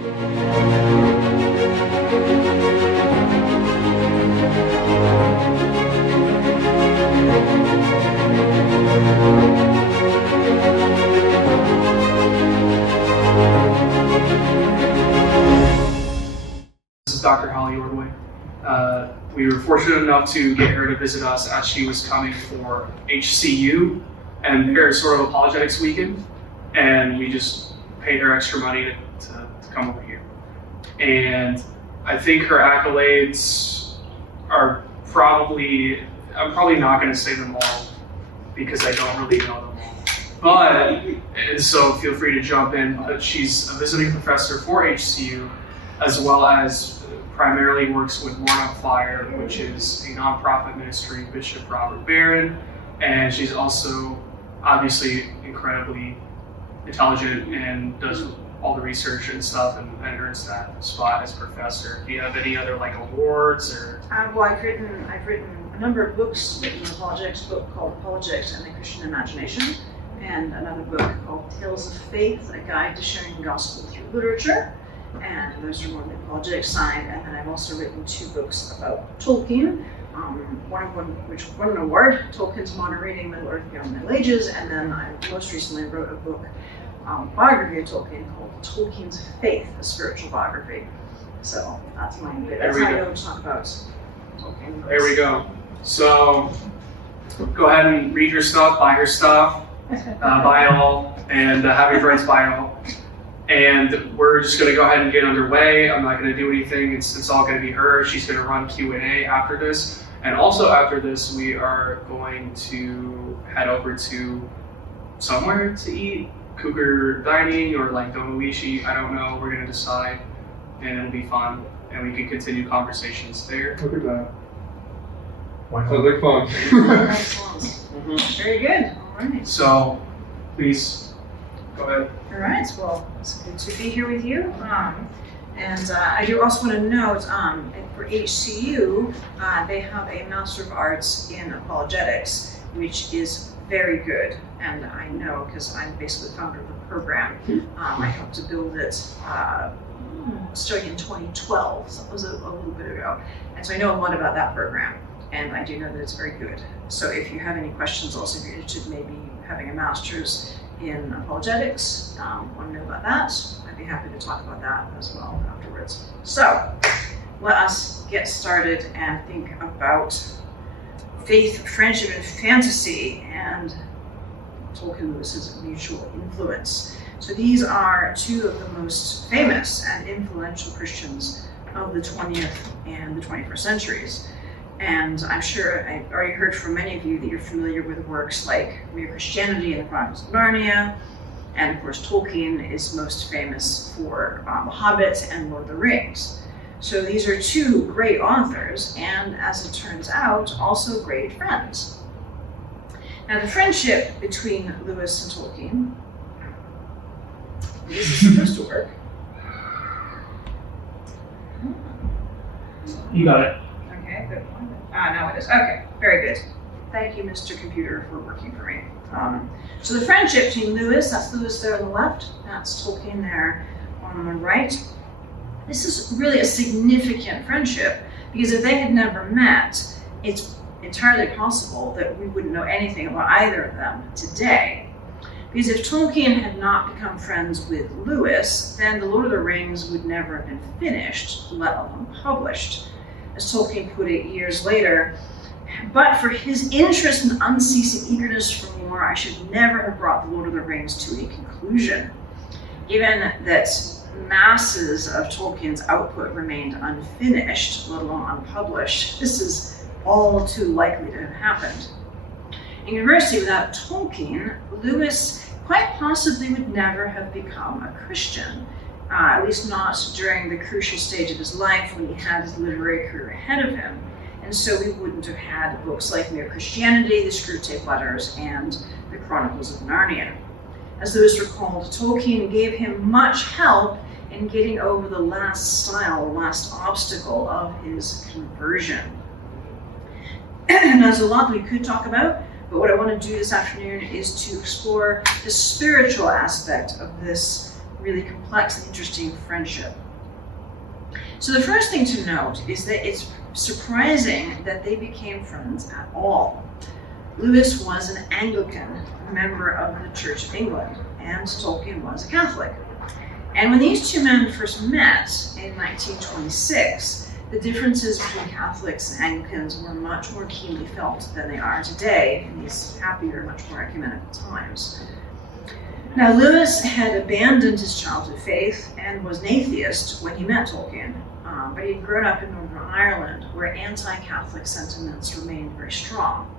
Dr. Holly Ordway. We were fortunate enough to get her to visit us as she was coming for HCU and their sort of apologetics weekend, and we just paid her extra money to come over here. And I think her accolades are probably, I'm probably not going to say them all because I don't really know them all. But, and so feel free to jump in, but she's a visiting professor for HCU, as well as primarily works with Born on Fire, which is a nonprofit ministry, Bishop Robert Barron, and she's also obviously incredibly intelligent and does all the research and stuff and earns that spot as professor. Do you have any other like awards or? Well, I've written a number of books, like an apologetics book called Apologetics and the Christian Imagination, and another book called Tales of Faith, a guide to sharing the gospel through literature. And those are more on the apologetics side. And then I've also written 2 books about Tolkien. One of which won an award, Tolkien's Modern Reading, Middle Earth Beyond the Middle Ages. And then I most recently wrote a book, biography of Tolkien called Tolkien's Faith, a spiritual biography. So that's my bit. That's how I go to talk about Tolkien. There we go. So go ahead and read her stuff, buy her stuff, buy all, and have your friends buy all. And we're just going to go ahead and get underway. I'm not going to do anything. It's all going to be her. She's going to run Q&A after this. And also after this, we are going to head over to somewhere to eat. Cougar Dining or like Donoishi. I don't know. We're going to decide. And it'll be fun. And we can continue conversations there. Look at that. Sounds like fun. Very good. All right. So, please, go ahead. All right, well, it's good to be here with you. And I do also want to note, for HCU, they have a Master of Arts in Apologetics, which is very good. And I know because I'm basically the founder of the program. I helped to build it starting in 2012, so it was a little bit ago. And so I know a lot about that program, and I do know that it's very good. So if you have any questions, also if you're interested in maybe having a master's in apologetics, want to know about that, I'd be happy to talk about that as well afterwards. So let us get started and think about faith, friendship, and fantasy, and Tolkien Lewis's mutual influence. So these are 2 of the most famous and influential Christians of the 20th and the 21st centuries. And I'm sure I've already heard from many of you that you're familiar with works like Mere Christianity and the Chronicles of Narnia. And of course, Tolkien is most famous for The Hobbit and Lord of the Rings. So these are 2 great authors, and as it turns out, also great friends. Now the friendship between Lewis and Tolkien, this is supposed to work. You got it. Okay, good. Now it is. Okay, very good. Thank you, Mr. Computer, for working for me. So the friendship between Lewis, that's Lewis there on the left, that's Tolkien there on the right. This is really a significant friendship because if they had never met, it's entirely possible that we wouldn't know anything about either of them today. Because if Tolkien had not become friends with Lewis, then The Lord of the Rings would never have been finished, let alone published. As Tolkien put it years later, but for his interest and unceasing eagerness for more, I should never have brought The Lord of the Rings to a conclusion. Given that masses of Tolkien's output remained unfinished, let alone unpublished, this is all too likely to have happened. And conversely, without Tolkien, Lewis quite possibly would never have become a Christian, at least not during the crucial stage of his life when he had his literary career ahead of him. And so we wouldn't have had books like Mere Christianity, the Screwtape Letters, and the Chronicles of Narnia. As Lewis recalled, Tolkien gave him much help in getting over the last obstacle of his conversion. And there's a lot we could talk about, but what I want to do this afternoon is to explore the spiritual aspect of this really complex and interesting friendship. So the first thing to note is that it's surprising that they became friends at all. Lewis was an Anglican, a member of the Church of England, and Tolkien was a Catholic. And when these two men first met in 1926, the differences between Catholics and Anglicans were much more keenly felt than they are today in these happier, much more ecumenical times. Now, Lewis had abandoned his childhood faith and was an atheist when he met Tolkien, but he'd grown up in Northern Ireland, where anti-Catholic sentiments remained very strong.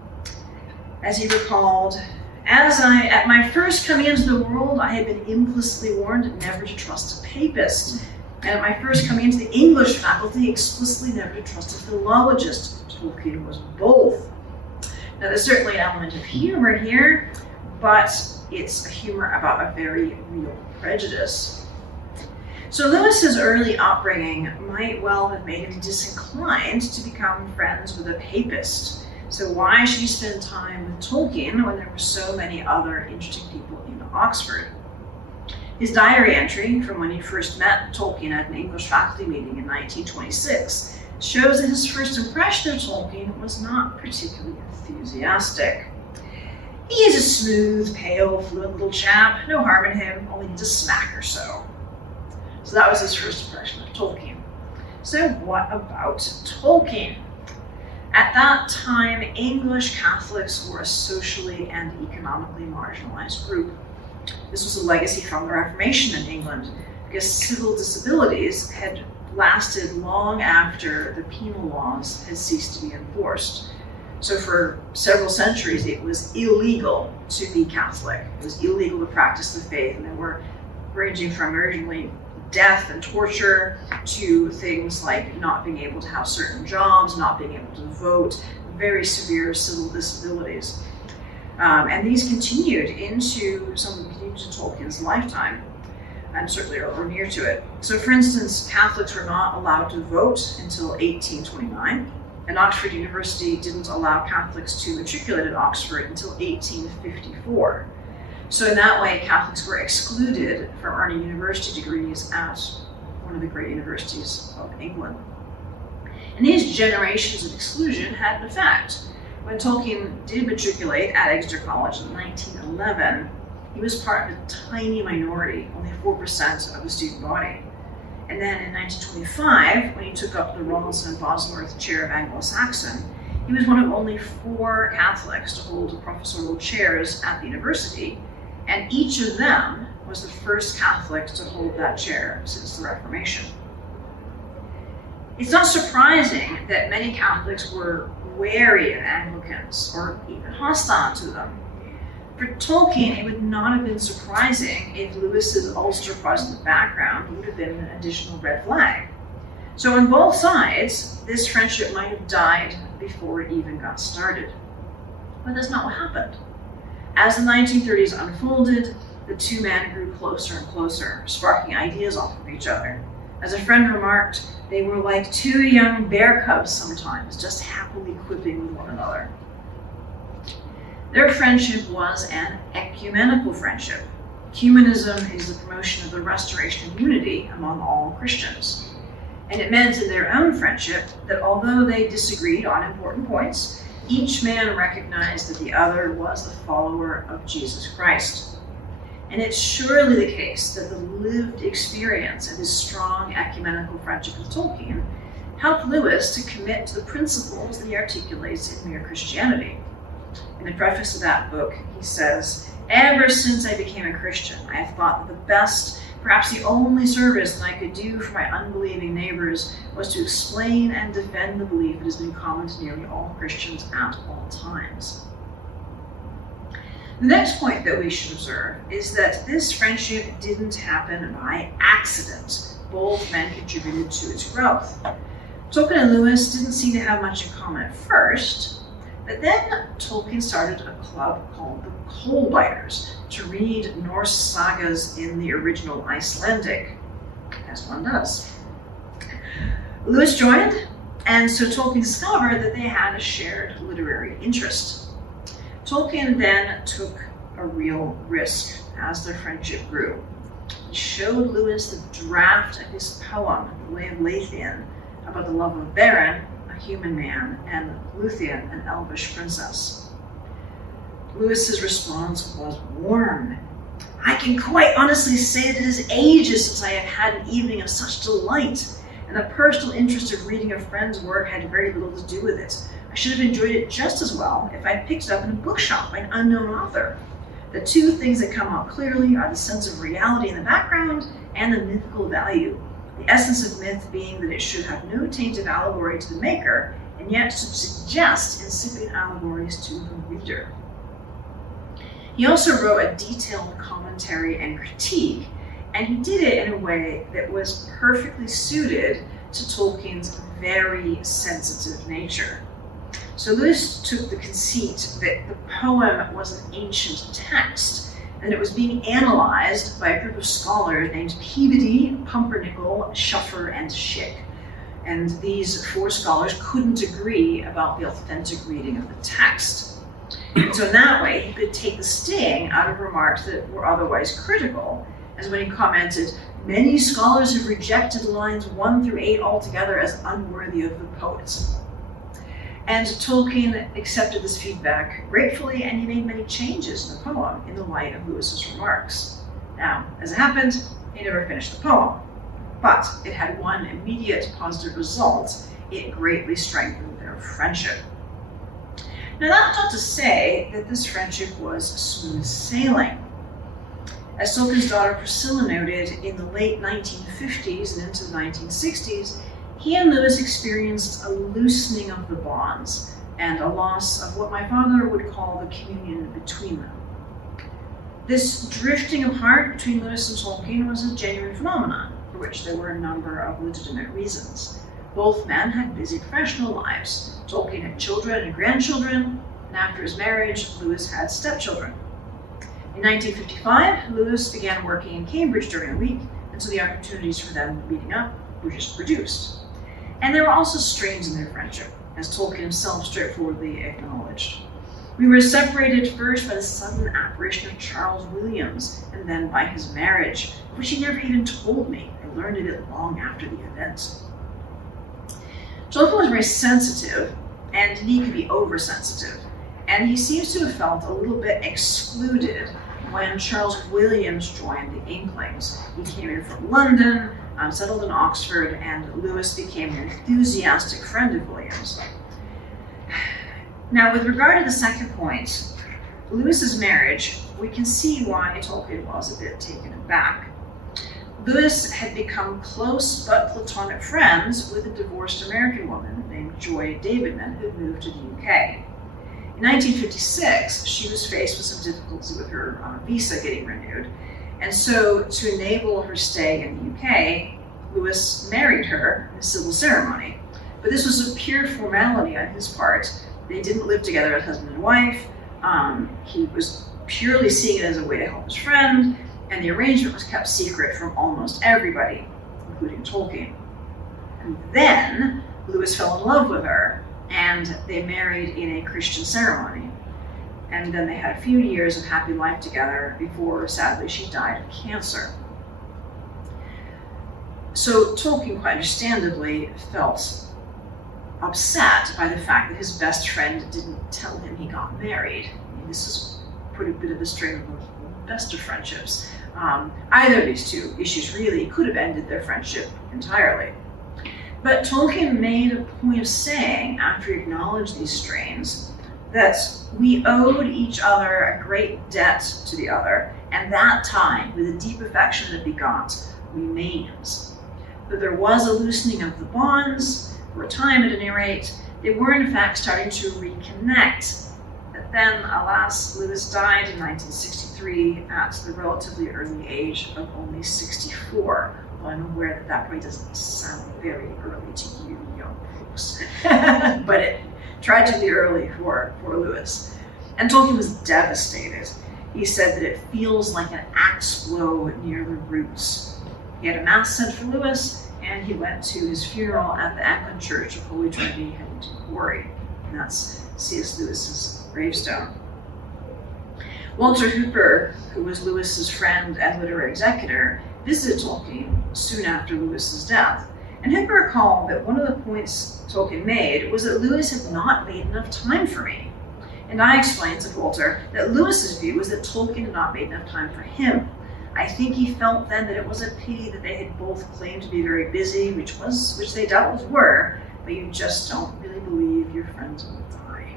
As he recalled, at my first coming into the world, I had been implicitly warned never to trust a papist. And at my first coming into the English faculty, explicitly never to trust a philologist. Tolkien was both. Now, there's certainly an element of humor here, but it's a humor about a very real prejudice. So Lewis's early upbringing might well have made him disinclined to become friends with a papist. So why should he spend time with Tolkien when there were so many other interesting people in Oxford? His diary entry from when he first met Tolkien at an English faculty meeting in 1926 shows that his first impression of Tolkien was not particularly enthusiastic. He is a smooth, pale, fluent little chap, no harm in him, only needs a smack or so. So that was his first impression of Tolkien. So what about Tolkien? At that time, English Catholics were a socially and economically marginalized group. This was a legacy from the Reformation in England, because civil disabilities had lasted long after the penal laws had ceased to be enforced. So for several centuries, it was illegal to be Catholic. It was illegal to practice the faith, and there were ranging from originally death and torture to things like not being able to have certain jobs, not being able to vote, very severe civil disabilities. And these continued into Tolkien's lifetime, and certainly or near to it. So for instance, Catholics were not allowed to vote until 1829, and Oxford University didn't allow Catholics to matriculate at Oxford until 1854. So in that way, Catholics were excluded from earning university degrees at one of the great universities of England. And these generations of exclusion had an effect. When Tolkien did matriculate at Exeter College in 1911, he was part of a tiny minority, only 4% of the student body. And then in 1925, when he took up the Ronaldson and Bosworth Chair of Anglo-Saxon, he was one of only 4 Catholics to hold professorial chairs at the university, and each of them was the first Catholic to hold that chair since the Reformation. It's not surprising that many Catholics were wary of Anglicans, or even hostile to them. For Tolkien, it would not have been surprising if Lewis's Ulster Protestant background would have been an additional red flag. So on both sides, this friendship might have died before it even got started. But that's not what happened. As the 1930s unfolded, the two men grew closer and closer, sparking ideas off of each other. As a friend remarked, they were like 2 young bear cubs sometimes, just happily quipping with one another. Their friendship was an ecumenical friendship. Ecumenism is the promotion of the restoration of unity among all Christians. And it meant in their own friendship that although they disagreed on important points, each man recognized that the other was a follower of Jesus Christ. And it's surely the case that the lived experience of his strong ecumenical friendship with Tolkien helped Lewis to commit to the principles that he articulates in Mere Christianity. In the preface of that book, he says, "Ever since I became a Christian, I have thought that the best, perhaps the only service that I could do for my unbelieving neighbors was to explain and defend the belief that has been common to nearly all Christians at all times." The next point that we should observe is that this friendship didn't happen by accident. Both men contributed to its growth. Tolkien and Lewis didn't seem to have much in common at first, but then Tolkien started a club called the Coalbiters to read Norse sagas in the original Icelandic, as one does. Lewis joined, and so Tolkien discovered that they had a shared literary interest. Tolkien then took a real risk as their friendship grew. he showed Lewis the draft of his poem, The Way of Leithian, about the love of Beren, a human man, and Luthien, an elvish princess. Lewis's response was warm. "I can quite honestly say that it is ages since I have had an evening of such delight, and the personal interest of reading a friend's work had very little to do with it. I should have enjoyed it just as well if I had picked it up in a bookshop by an unknown author. The two things that come out clearly are the sense of reality in the background and the mythical value. The essence of myth being that it should have no taint of allegory to the maker, and yet should suggest incipient allegories to the reader." He also wrote a detailed commentary and critique, and he did it in a way that was perfectly suited to Tolkien's very sensitive nature. So Lewis took the conceit that the poem was an ancient text, and it was being analyzed by a group of scholars named Peabody, Pumpernickel, Schuffer, and Schick. And these four scholars couldn't agree about the authentic reading of the text. And so in that way, he could take the sting out of remarks that were otherwise critical, as when he commented, "Many scholars have rejected lines 1 through 8 altogether as unworthy of the poet." And Tolkien accepted this feedback gratefully, and he made many changes in the poem in the light of Lewis's remarks. Now, as it happened, he never finished the poem, but it had one immediate positive result. It greatly strengthened their friendship. Now, that's not to say that this friendship was smooth sailing. As Tolkien's daughter Priscilla noted, in the late 1950s and into the 1960s, he and Lewis experienced a loosening of the bonds and a loss of what my father would call the communion between them. This drifting apart between Lewis and Tolkien was a genuine phenomenon, for which there were a number of legitimate reasons. Both men had busy professional lives. Tolkien had children and grandchildren, and after his marriage, Lewis had stepchildren. In 1955, Lewis began working in Cambridge during the week, and so the opportunities for them meeting up were just reduced. And there were also strains in their friendship, as Tolkien himself straightforwardly acknowledged. "We were separated first by the sudden apparition of Charles Williams, and then by his marriage, of which he never even told me. I learned of it long after the event." Tolkien was very sensitive, and he could be oversensitive, and he seems to have felt a little bit excluded when Charles Williams joined the Inklings. He came in from London, settled in Oxford, and Lewis became an enthusiastic friend of Williams. Now, with regard to the second point, Lewis's marriage, we can see why Tolkien was a bit taken aback. Lewis had become close but platonic friends with a divorced American woman named Joy Davidman, who had moved to the UK. In 1956, she was faced with some difficulty with her visa getting renewed, and so to enable her stay in the UK, Lewis married her in a civil ceremony. But this was a pure formality on his part. They didn't live together as husband and wife. He was purely seeing it as a way to help his friend, and the arrangement was kept secret from almost everybody, including Tolkien. And then Lewis fell in love with her, and they married in a Christian ceremony. And then they had a few years of happy life together before, sadly, she died of cancer. So Tolkien, quite understandably, felt upset by the fact that his best friend didn't tell him he got married. I mean, this is put a bit of a strain on the best of friendships. Either of these two issues really could have ended their friendship entirely. But Tolkien made a point of saying, after he acknowledged these strains, that we owed each other a great debt to the other, and that tie, with a deep affection that begot, remains. That there was a loosening of the bonds, for a time at any rate. They were in fact starting to reconnect. But then, alas, Lewis died in 1963 at the relatively early age of only 64. Well, I'm aware that that probably doesn't sound very early to you young folks, but it tragically early for Lewis. And Tolkien was devastated. He said that it feels like an axe blow near the roots. He had a mass said for Lewis, and he went to his funeral at the Anglican Church of Holy Trinity in Huntington Quarry. And that's C.S. Lewis's gravestone. Walter Hooper, who was Lewis's friend and literary executor, visited Tolkien soon after Lewis's death, and Hooper recalled that one of the points Tolkien made was that Lewis had not made enough time for me. And I explained to Coulter that Lewis's view was that Tolkien had not made enough time for him. I think he felt then that it was a pity that they had both claimed to be very busy, which they doubtless were, but you just don't really believe your friends will die.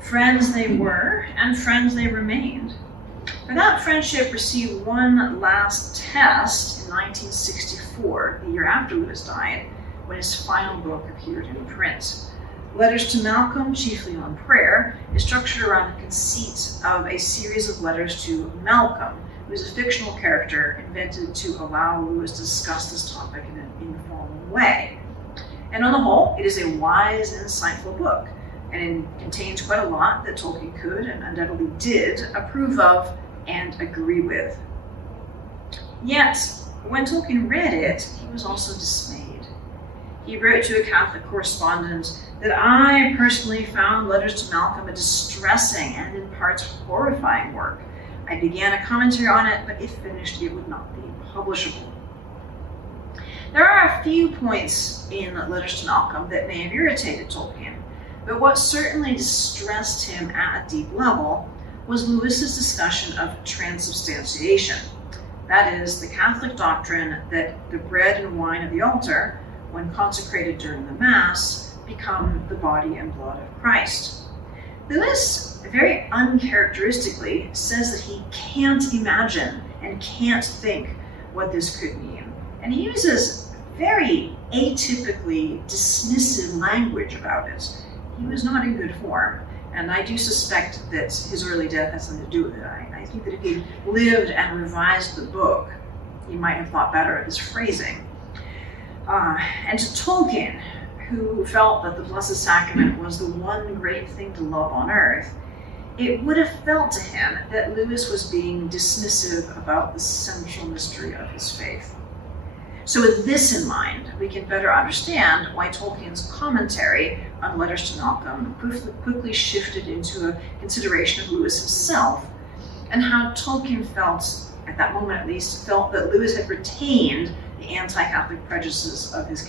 Friends they were, and friends they remained. But that friendship received one last test in 1964, the year after Lewis died, when his final book appeared in print. Letters to Malcolm, chiefly on prayer, is structured around the conceit of a series of letters to Malcolm, who is a fictional character invented to allow Lewis to discuss this topic in an informal way. And on the whole, it is a wise and insightful book, and it contains quite a lot that Tolkien could, and undoubtedly did, approve of and agree with. Yet, when Tolkien read it, he was also dismayed. He wrote to a Catholic correspondent that I personally found Letters to Malcolm a distressing and in parts horrifying work. I began a commentary on it, but if finished, it would not be publishable. There are a few points in Letters to Malcolm that may have irritated Tolkien, but what certainly distressed him at a deep level was Lewis's discussion of transubstantiation. That is, the Catholic doctrine that the bread and wine of the altar, when consecrated during the Mass, become the body and blood of Christ. Lewis, very uncharacteristically, says that he can't imagine and can't think what this could mean. And he uses very atypically dismissive language about it. He was not in good form, and I do suspect that his early death has something to do with it. I think that if he lived and revised the book, he might have thought better of his phrasing. And to Tolkien, who felt that the Blessed Sacrament was the one great thing to love on earth, it would have felt to him that Lewis was being dismissive about the central mystery of his faith. So with this in mind, we can better understand why Tolkien's commentary on Letters to Malcolm quickly shifted into a consideration of Lewis himself, and how Tolkien felt, at that moment at least, felt that Lewis had retained the anti-Catholic prejudices of his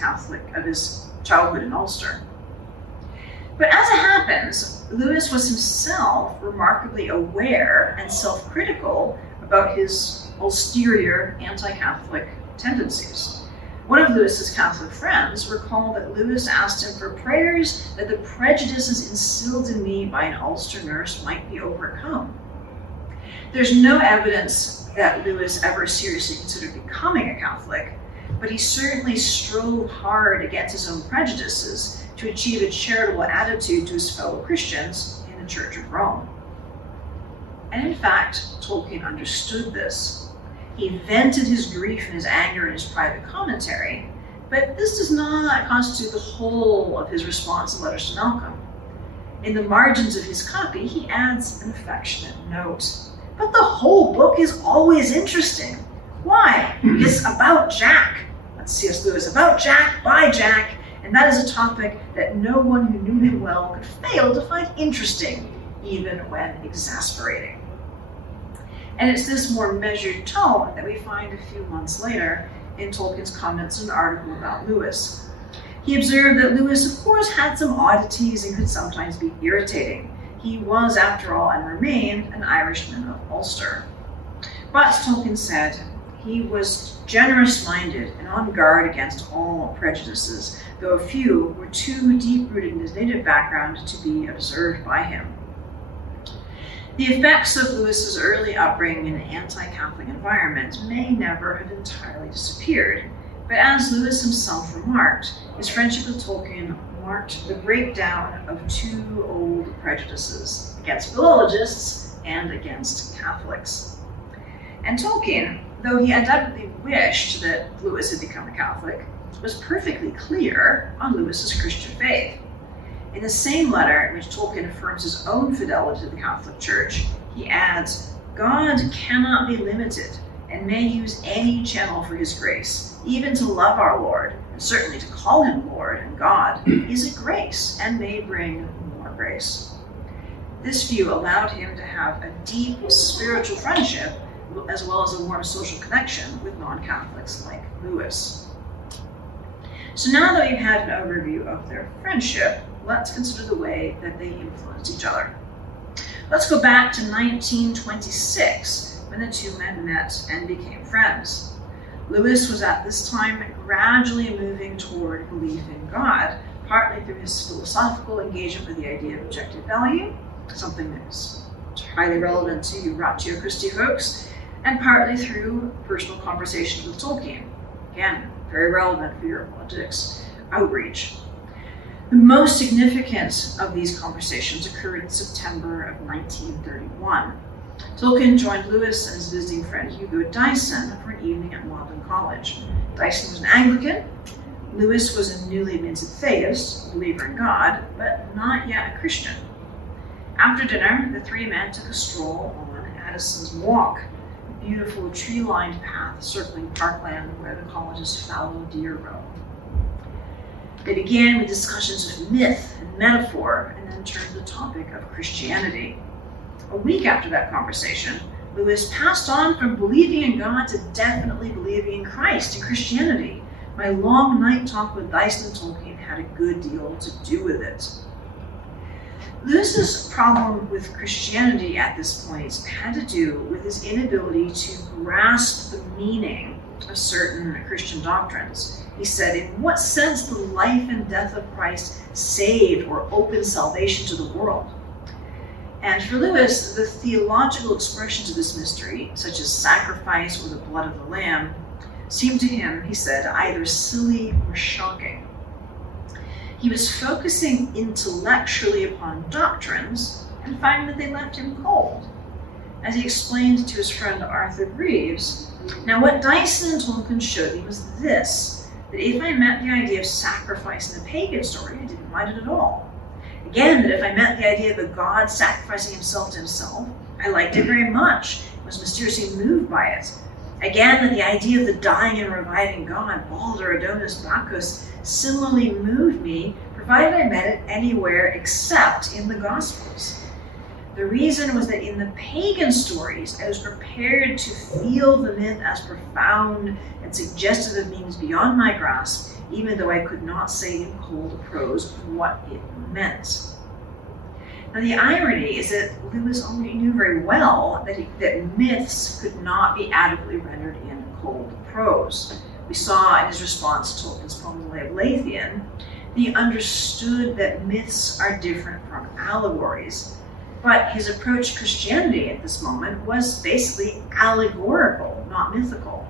childhood in Ulster. But as it happens, Lewis was himself remarkably aware and self-critical about his ulterior anti-Catholic tendencies. One of Lewis's Catholic friends recalled that Lewis asked him for prayers that the prejudices instilled in me by an Ulster nurse might be overcome. There's no evidence that Lewis ever seriously considered becoming a Catholic, but he certainly strove hard against his own prejudices to achieve a charitable attitude to his fellow Christians in the Church of Rome. And in fact, Tolkien understood this. He vented his grief and his anger in his private commentary, but this does not constitute the whole of his response to Letters to Malcolm. In the margins of his copy, he adds an affectionate note. But the whole book is always interesting. Why? It's about Jack. That's C.S. Lewis, about Jack, by Jack, and that is a topic that no one who knew him well could fail to find interesting, even when exasperating. And it's this more measured tone that we find a few months later in Tolkien's comments in an article about Lewis. He observed that Lewis, of course, had some oddities and could sometimes be irritating. He was, after all, and remained an Irishman of Ulster. But, Tolkien said, he was generous-minded and on guard against all prejudices, though a few were too deep-rooted in his native background to be observed by him. The effects of Lewis's early upbringing in an anti-Catholic environment may never have entirely disappeared, but as Lewis himself remarked, his friendship with Tolkien marked the breakdown of two old prejudices, against philologists and against Catholics. And Tolkien, though he undoubtedly wished that Lewis had become a Catholic, was perfectly clear on Lewis's Christian faith. In the same letter in which Tolkien affirms his own fidelity to the Catholic Church, he adds, "God cannot be limited and may use any channel for his grace. Even to love our Lord, and certainly to call him Lord and God, is a grace and may bring more grace." This view allowed him to have a deep spiritual friendship as well as a warm social connection with non-Catholics like Lewis. So now that we've had an overview of their friendship, let's consider the way that they influenced each other. Let's go back to 1926, when the two men met and became friends. Lewis was at this time gradually moving toward belief in God, partly through his philosophical engagement with the idea of objective value, something that's highly relevant to Ratio Christi folks, and partly through personal conversations with Tolkien. Again, very relevant for your apologetics outreach. The most significant of these conversations occurred in September of 1931. Tolkien joined Lewis and his visiting friend Hugo Dyson for an evening at Magdalen College. Dyson was an Anglican. Lewis was a newly minted theist, a believer in God, but not yet a Christian. After dinner, the three men took a stroll on Addison's Walk, a beautiful tree-lined path circling parkland where the college's fallow deer roam. They began with discussions of myth and metaphor, and then turned to the topic of Christianity. A week after that conversation, Lewis passed on from believing in God to definitely believing in Christ and Christianity. My long night talk with Dyson and Tolkien had a good deal to do with it. Lewis's problem with Christianity at this point had to do with his inability to grasp the meaning of certain Christian doctrines. He said, in what sense the life and death of Christ saved or opened salvation to the world? And for Lewis, the theological expressions of this mystery, such as sacrifice or the blood of the Lamb, seemed to him, he said, either silly or shocking. He was focusing intellectually upon doctrines and finding that they left him cold. As he explained to his friend Arthur Greaves, now what Dyson and Tolkien showed me was this, that if I met the idea of sacrifice in the pagan story, I didn't mind it at all. Again, that if I met the idea of a god sacrificing himself to himself, I liked it very much, was mysteriously moved by it. Again, that the idea of the dying and reviving god, Balder, Adonis, Bacchus, similarly moved me, provided I met it anywhere except in the Gospels. The reason was that in the pagan stories, I was prepared to feel the myth as profound and suggestive of meanings beyond my grasp, even though I could not say in cold prose what it meant. Now the irony is that Lewis already knew very well that myths could not be adequately rendered in cold prose. We saw in his response to Tolkien's poem The Lay of Leithian, he understood that myths are different from allegories, but his approach to Christianity at this moment was basically allegorical, not mythical.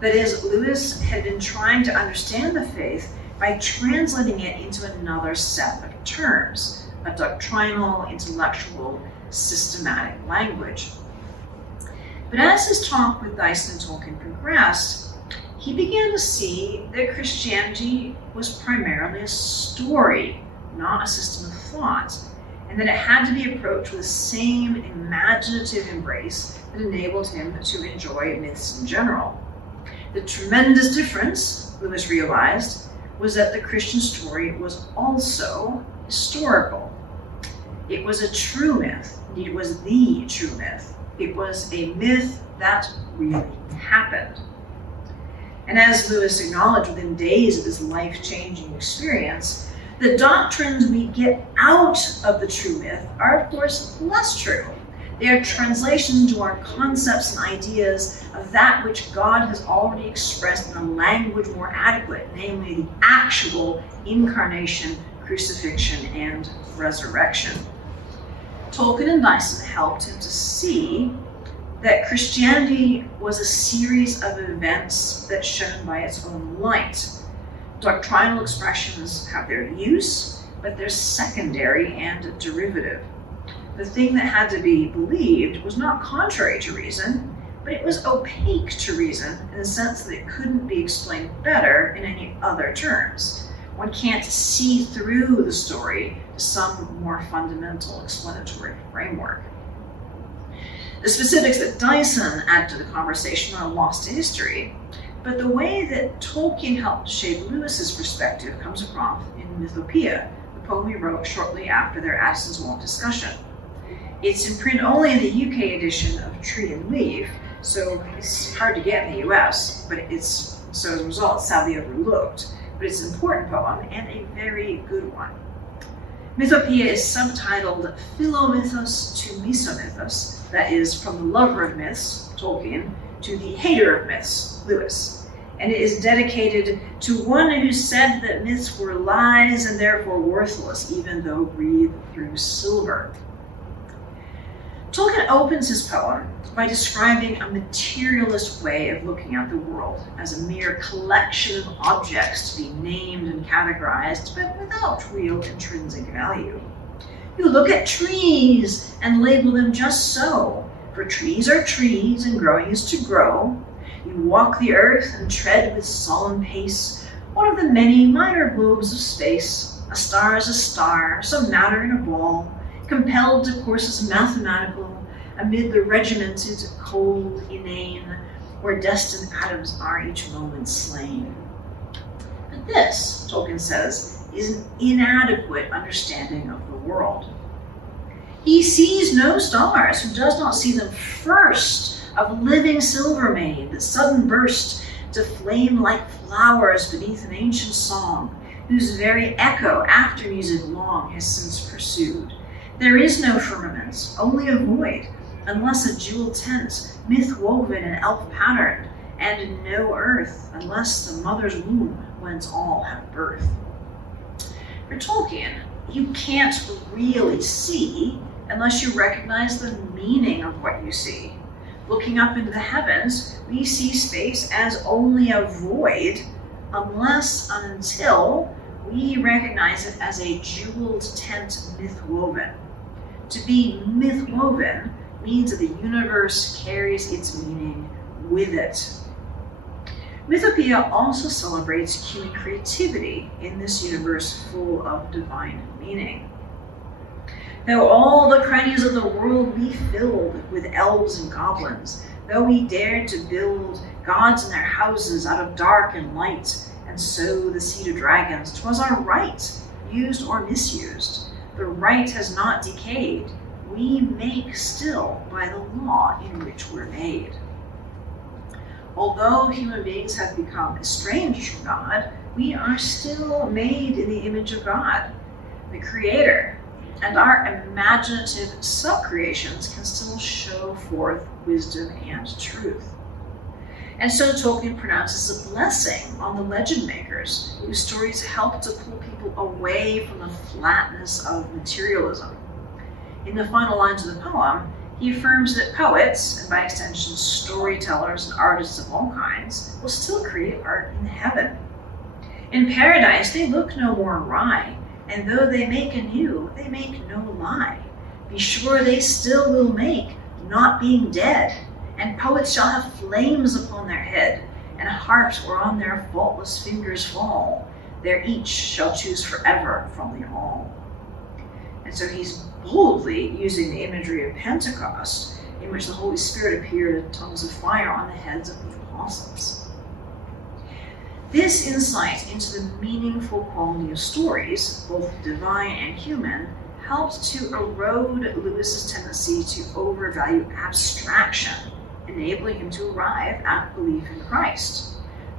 That is, Lewis had been trying to understand the faith by translating it into another set of terms, a doctrinal, intellectual, systematic language. But as his talk with Dyson and Tolkien progressed, he began to see that Christianity was primarily a story, not a system of thought, and that it had to be approached with the same imaginative embrace that enabled him to enjoy myths in general. The tremendous difference, Lewis realized, was that the Christian story was also historical. It was a true myth. Indeed, it was the true myth. It was a myth that really happened. And as Lewis acknowledged within days of his life-changing experience, the doctrines we get out of the true myth are, of course, less true. They are translations into our concepts and ideas of that which God has already expressed in a language more adequate, namely the actual incarnation, crucifixion, and resurrection. Tolkien and Dyson helped him to see that Christianity was a series of events that shone by its own light. Doctrinal expressions have their use, but they're secondary and derivative. The thing that had to be believed was not contrary to reason, but it was opaque to reason in the sense that it couldn't be explained better in any other terms. One can't see through the story to some more fundamental explanatory framework. The specifics that Dyson added to the conversation are lost to history, but the way that Tolkien helped shape Lewis's perspective comes across in Mythopoeia, the poem he wrote shortly after their Addison's Walk discussion. It's in print only in the UK edition of Tree and Leaf, So it's hard to get in the US, but so as a result, it's sadly overlooked. But it's an important poem and a very good one. Mythopoeia is subtitled Philomythos to Mesomythos, that is, from the lover of myths, Tolkien, to the hater of myths, Lewis. And it is dedicated to one who said that myths were lies and therefore worthless, even though breathed through silver. Tolkien opens his poem by describing a materialist way of looking at the world as a mere collection of objects to be named and categorized, but without real intrinsic value. You look at trees and label them just so, for trees are trees and growing is to grow. You walk the earth and tread with solemn pace, one of the many minor globes of space. A star is a star, some matter in a ball, compelled to courses mathematical, amid the regimented, cold, inane, where destined atoms are each moment slain. But this, Tolkien says, is an inadequate understanding of the world. He sees no stars who does not see them first, of living silver made, that sudden burst to flame like flowers beneath an ancient song, whose very echo after music long has since pursued. There is no firmament, only a void, unless a jeweled tent, myth woven and elf patterned, and no earth, unless the mother's womb, whence all have birth. For Tolkien, you can't really see unless you recognize the meaning of what you see. Looking up into the heavens, we see space as only a void, unless and until we recognize it as a jeweled tent myth woven. To be myth woven means that the universe carries its meaning with it. Mythopoeia also celebrates human creativity in this universe full of divine meaning. Though all the crannies of the world be filled with elves and goblins, though we dared to build gods in their houses out of dark and light, and sow the seed of dragons, 'twas our right, used or misused. The right has not decayed. We make still by the law in which we're made. Although human beings have become estranged from God, we are still made in the image of God, the Creator, and our imaginative sub-creations can still show forth wisdom and truth. And so Tolkien pronounces a blessing on the legend makers, whose stories help to pull people away from the flatness of materialism. In the final lines of the poem, he affirms that poets, and by extension storytellers and artists of all kinds, will still create art in heaven. In paradise they look no more awry, and though they make anew, they make no lie. Be sure they still will make, not being dead, and poets shall have flames upon their head, and harps whereon their faultless fingers fall. There each shall choose forever from the all. And so he's boldly using the imagery of Pentecost, in which the Holy Spirit appeared in tongues of fire on the heads of the apostles. This insight into the meaningful quality of stories, both divine and human, helped to erode Lewis's tendency to overvalue abstraction, enabling him to arrive at belief in Christ,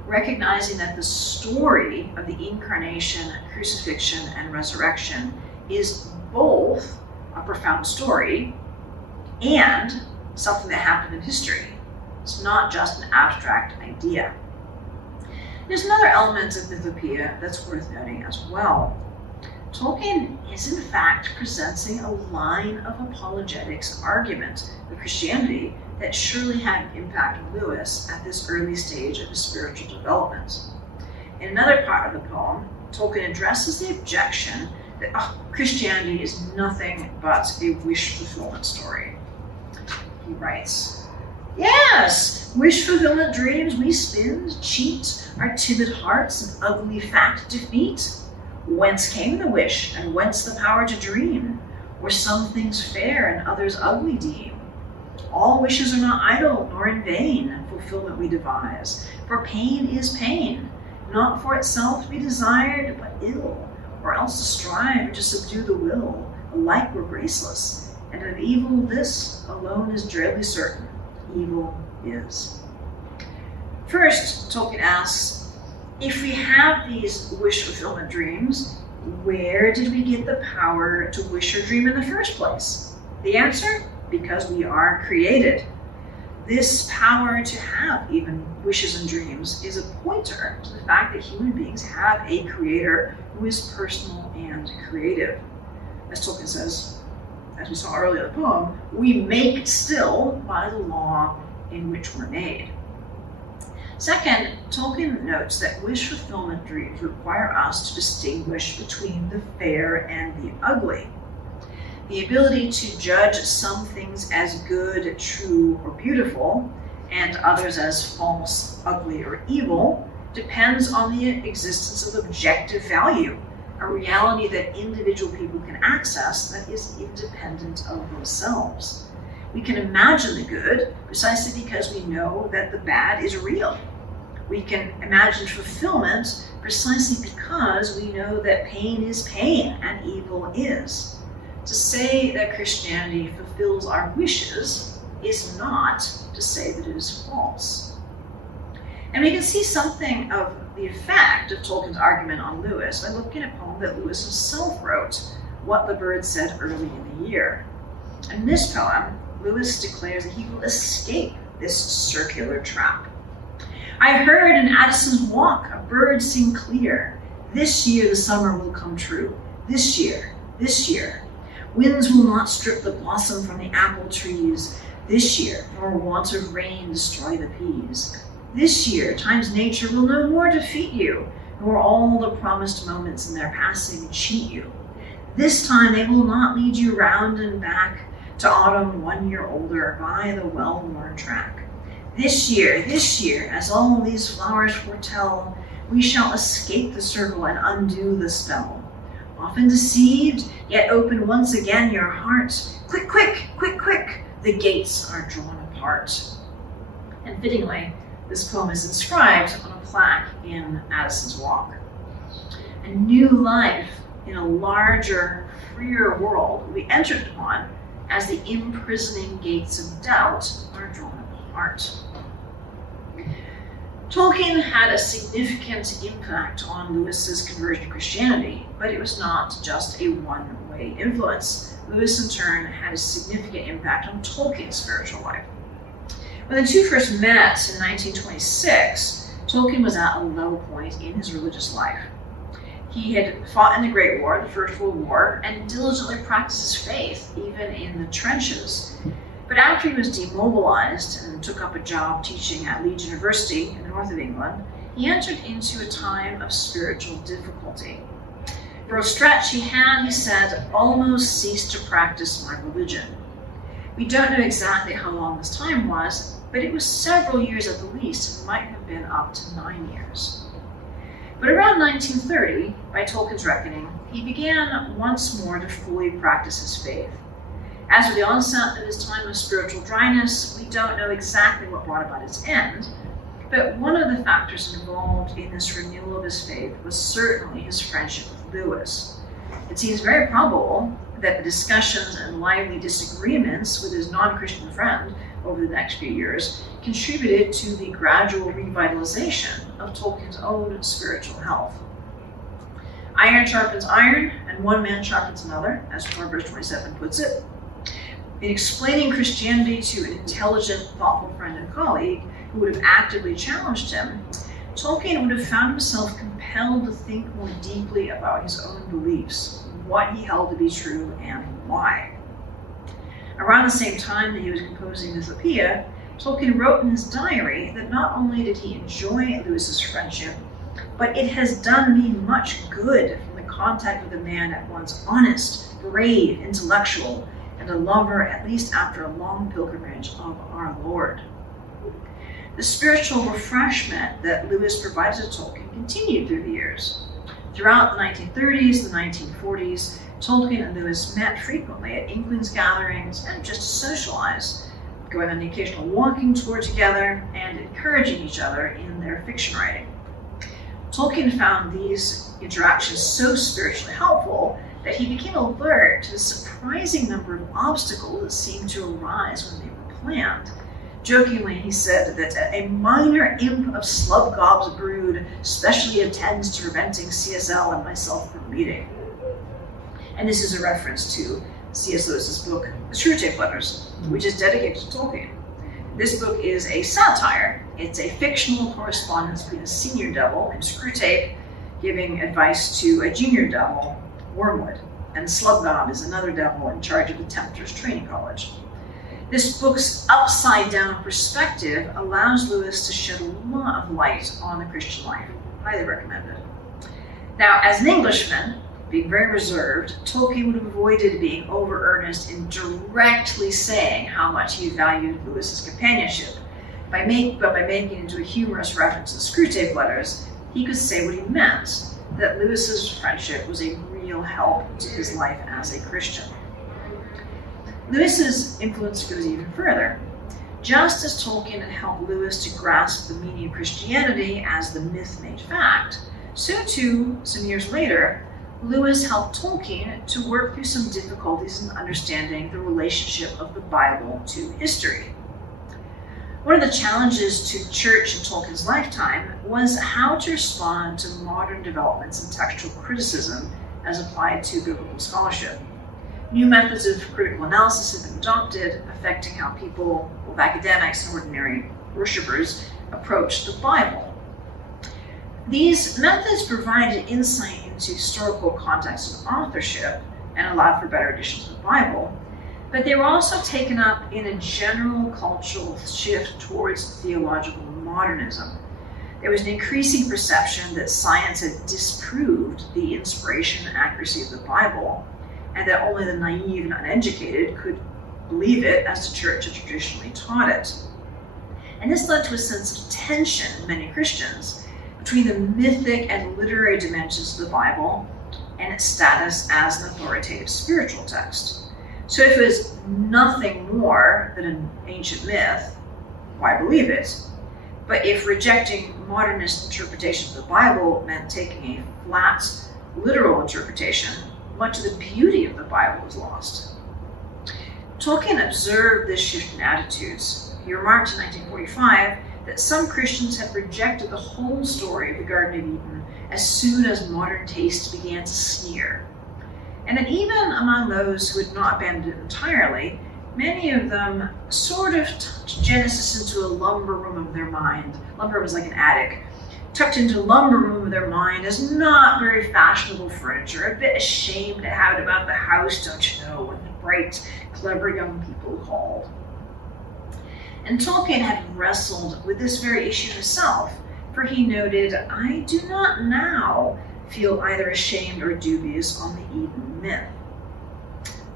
recognizing that the story of the incarnation, crucifixion, and resurrection is both a profound story and something that happened in history. It's not just an abstract idea. There's another element of Mythopoeia that's worth noting as well. Tolkien is in fact presenting a line of apologetics argument of Christianity that surely had an impact on Lewis at this early stage of his spiritual development. In another part of the poem, Tolkien addresses the objection that Christianity is nothing but a wish fulfillment story. He writes, "Yes, wish fulfillment dreams we spin, cheat our timid hearts and ugly fact defeat. Whence came the wish, and whence the power to dream? Or some things fair and others ugly deem? All wishes are not idle nor in vain, fulfillment we devise. For pain is pain, not for itself to be desired, but ill, or else to strive to subdue the will, alike were graceless, and of evil this alone is dreadly certain, evil is. First, Tolkien asks, if we have these wish fulfillment dreams, where did we get the power to wish or dream in the first place? The answer? Because we are created. This power to have even wishes and dreams is a pointer to the fact that human beings have a creator who is personal and creative. As Tolkien says, as we saw earlier in the poem, we make still by the law in which we're made. Second, Tolkien notes that wish fulfillment dreams require us to distinguish between the fair and the ugly. The ability to judge some things as good, true, or beautiful, and others as false, ugly, or evil, depends on the existence of objective value, a reality that individual people can access that is independent of themselves. We can imagine the good precisely because we know that the bad is real. We can imagine fulfillment precisely because we know that pain is pain and evil is. To say that Christianity fulfills our wishes is not to say that it is false. And we can see something of the effect of Tolkien's argument on Lewis by looking at a poem that Lewis himself wrote, What the Bird Said Early in the Year. In this poem, Lewis declares that he will escape this circular trap. I heard in Addison's walk a bird sing clear. This year the summer will come true. This year. Winds will not strip the blossom from the apple trees. This year, nor want of rain destroy the peas. This year, time's nature will no more defeat you, nor all the promised moments in their passing cheat you. This time they will not lead you round and back to autumn 1 year older by the well-worn track. This year, as all these flowers foretell, we shall escape the circle and undo the spell. Often deceived, yet open once again your heart. Quick, the gates are drawn apart. And fittingly, this poem is inscribed on a plaque in Addison's Walk. A new life in a larger, freer world we entered upon as the imprisoning gates of doubt are drawn apart. Tolkien had a significant impact on Lewis's conversion to Christianity, but it was not just a one-way influence. Lewis, in turn, had a significant impact on Tolkien's spiritual life. When the two first met in 1926, Tolkien was at a low point in his religious life. He had fought in the Great War, the First World War, and diligently practiced his faith, even in the trenches. But after he was demobilized and took up a job teaching at Leeds University in the north of England, he entered into a time of spiritual difficulty. For a stretch he had, he said, almost ceased to practice my religion. We don't know exactly how long this time was, but it was several years at the least, and might have been up to 9 years. But around 1930, by Tolkien's reckoning, he began once more to fully practice his faith. As with the onset of his time of spiritual dryness, we don't know exactly what brought about its end, but one of the factors involved in this renewal of his faith was certainly his friendship with Lewis. It seems very probable that the discussions and lively disagreements with his non-Christian friend over the next few years contributed to the gradual revitalization of Tolkien's own spiritual health. Iron sharpens iron, and one man sharpens another, as Proverbs 27 puts it. In explaining Christianity to an intelligent, thoughtful friend and colleague who would have actively challenged him, Tolkien would have found himself compelled to think more deeply about his own beliefs, what he held to be true and why. Around the same time that he was composing Mythopoeia, Tolkien wrote in his diary that not only did he enjoy Lewis's friendship, but it has done me much good from the contact with a man at once honest, brave, intellectual, and a lover, at least after a long pilgrimage of our Lord. The spiritual refreshment that Lewis provided to Tolkien continued through the years. Throughout the 1930s and the 1940s, Tolkien and Lewis met frequently at Inkling's gatherings and just to socialize, going on the occasional walking tour together and encouraging each other in their fiction writing. Tolkien found these interactions so spiritually helpful that he became alert to the surprising number of obstacles that seemed to arise when they were planned. Jokingly, he said that a minor imp of Slubgob's brood specially attends to preventing CSL and myself from meeting. And this is a reference to C.S. Lewis's book, The Screwtape Letters, which is dedicated to Tolkien. This book is a satire. It's a fictional correspondence between a senior devil named Screwtape giving advice to a junior devil, Wormwood, and Slubgob is another devil in charge of the Tempter's Training College. This book's upside-down perspective allows Lewis to shed a lot of light on the Christian life. Highly recommended. Now, as an Englishman, being very reserved, Tolkien would have avoided being over-earnest in directly saying how much he valued Lewis's companionship. But by making into a humorous reference to Screwtape Letters, he could say what he meant, that Lewis's friendship was a real help to his life as a Christian. Lewis's influence goes even further. Just as Tolkien had helped Lewis to grasp the meaning of Christianity as the myth made fact, so too, some years later, Lewis helped Tolkien to work through some difficulties in understanding the relationship of the Bible to history. One of the challenges to the church in Tolkien's lifetime was how to respond to modern developments in textual criticism as applied to biblical scholarship. New methods of critical analysis have been adopted, affecting how people, both academics and ordinary worshippers, approach the Bible. These methods provided insight into historical context of authorship and allowed for better editions of the Bible, but they were also taken up in a general cultural shift towards theological modernism. There was an increasing perception that science had disproved the inspiration and accuracy of the Bible, and that only the naive and uneducated could believe it as the church had traditionally taught it. And this led to a sense of tension in many Christians between the mythic and literary dimensions of the Bible and its status as an authoritative spiritual text. So if it was nothing more than an ancient myth, why believe it? But if rejecting modernist interpretations of the Bible meant taking a flat, literal interpretation, much of the beauty of the Bible was lost. Tolkien observed this shift in attitudes. He remarked in 1945 that some Christians had rejected the whole story of the Garden of Eden as soon as modern taste began to sneer. And that even among those who had not abandoned it entirely, many of them sort of tucked Genesis into a lumber room of their mind. Lumber was like an attic. Tucked into a lumber room of their mind as not very fashionable furniture, a bit ashamed to have it about the house, don't you know, when the bright, clever young people called. And Tolkien had wrestled with this very issue himself, for he noted, "I do not now feel either ashamed or dubious on the Eden myth."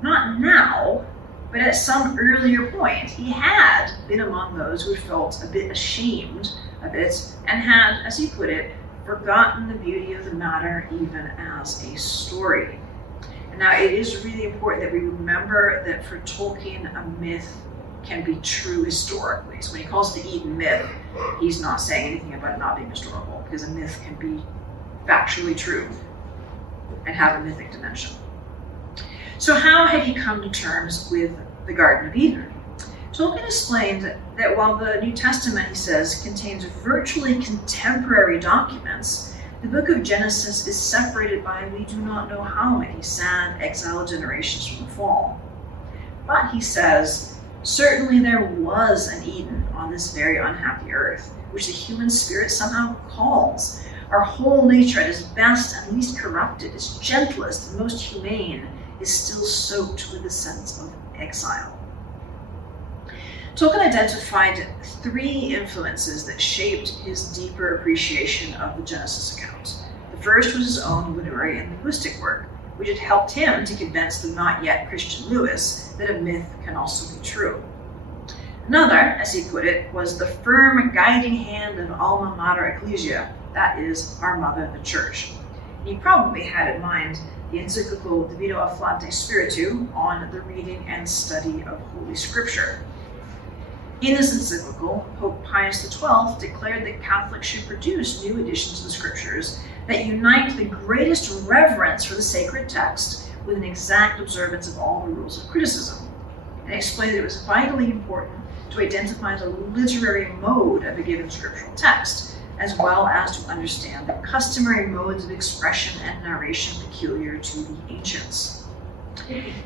Not now, but at some earlier point, he had been among those who felt a bit ashamed of it and had, as he put it, forgotten the beauty of the matter even as a story. And now it is really important that we remember that for Tolkien, a myth can be true historically. So when he calls it the Eden myth, he's not saying anything about it not being historical, because a myth can be factually true and have a mythic dimension. So how had he come to terms with the Garden of Eden? Tolkien explained that while the New Testament, he says, contains virtually contemporary documents, the book of Genesis is separated by we do not know how many sad, exiled generations from the fall. But he says, certainly there was an Eden on this very unhappy earth, which the human spirit somehow calls. Our whole nature at its best and least corrupted, its gentlest and most humane, is still soaked with the sense of exile. Tolkien identified three influences that shaped his deeper appreciation of the Genesis account. The first was his own literary and linguistic work, which had helped him to convince the not yet Christian Lewis that a myth can also be true. Another, as he put it, was the firm guiding hand of Alma Mater Ecclesia, that is, our mother, the church. He probably had in mind the encyclical Divino Afflante Spiritu on the reading and study of Holy Scripture. In this encyclical, Pope Pius XII declared that Catholics should produce new editions of the Scriptures that unite the greatest reverence for the sacred text with an exact observance of all the rules of criticism, and explained that it was vitally important to identify the literary mode of a given scriptural text, as well as to understand the customary modes of expression and narration peculiar to the ancients.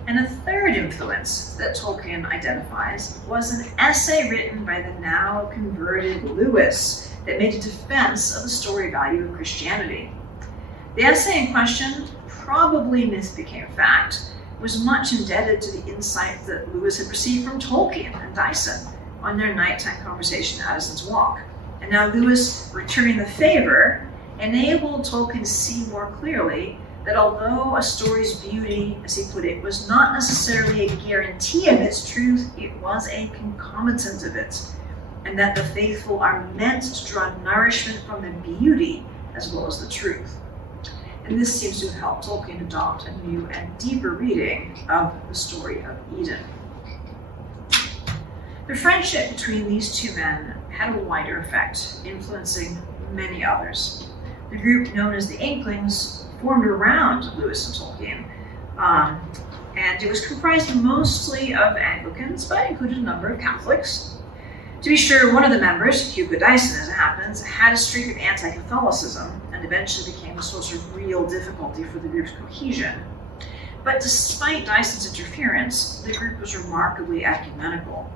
And a third influence that Tolkien identifies was an essay written by the now converted Lewis that made a defense of the story value of Christianity. The essay in question, probably myth became fact, was much indebted to the insight that Lewis had received from Tolkien and Dyson on their nighttime conversation at Addison's Walk. And now Lewis, returning the favor, enabled Tolkien to see more clearly that although a story's beauty, as he put it, was not necessarily a guarantee of its truth, it was a concomitant of it, and that the faithful are meant to draw nourishment from the beauty as well as the truth. And this seems to have helped Tolkien adopt a new and deeper reading of the story of Eden. The friendship between these two men had a wider effect, influencing many others. The group known as the Inklings formed around Lewis and Tolkien, and it was comprised mostly of Anglicans, but included a number of Catholics. To be sure, one of the members, Hugo Dyson as it happens, had a streak of anti-Catholicism and eventually became a source of real difficulty for the group's cohesion. But despite Dyson's interference, the group was remarkably ecumenical.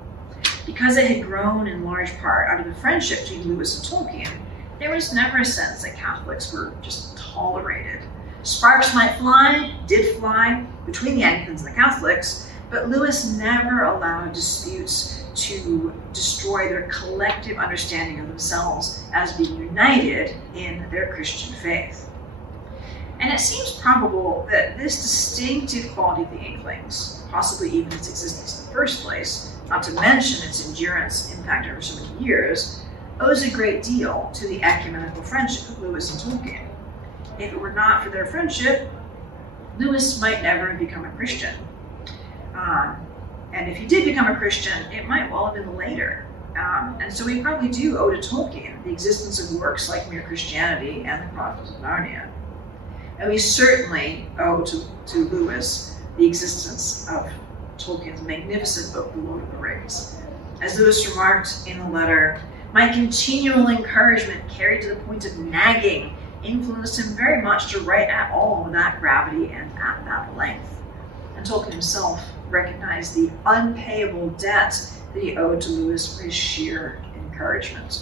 Because it had grown in large part out of the friendship between Lewis and Tolkien, there was never a sense that Catholics were just tolerated. Sparks might fly, did fly, between the Anglicans and the Catholics, but Lewis never allowed disputes to destroy their collective understanding of themselves as being united in their Christian faith. And it seems probable that this distinctive quality of the Inklings, possibly even its existence in the first place, not to mention its endurance impact over so many years, owes a great deal to the ecumenical friendship of Lewis and Tolkien. If it were not for their friendship, Lewis might never have become a Christian. And if he did become a Christian, it might well have been later. And so we probably do owe to Tolkien the existence of works like Mere Christianity and the Chronicles of Narnia. And we certainly owe to Lewis the existence of Tolkien's magnificent book, The Lord of the Rings. As Lewis remarked in the letter, my continual encouragement, carried to the point of nagging, influenced him very much to write at all with that gravity and at that length. And Tolkien himself recognized the unpayable debt that he owed to Lewis for his sheer encouragement.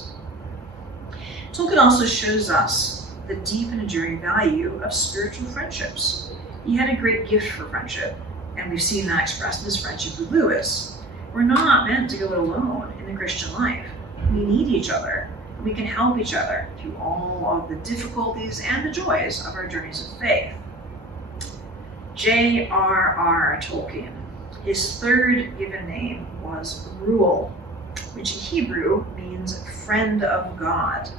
Tolkien also shows us the deep and enduring value of spiritual friendships. He had a great gift for friendship, and we've seen that expressed in his friendship with Lewis. We're not meant to go it alone in the Christian life. We need each other. We can help each other through all of the difficulties and the joys of our journeys of faith. J.R.R. Tolkien. His third given name was Ruel, which in Hebrew means friend of God.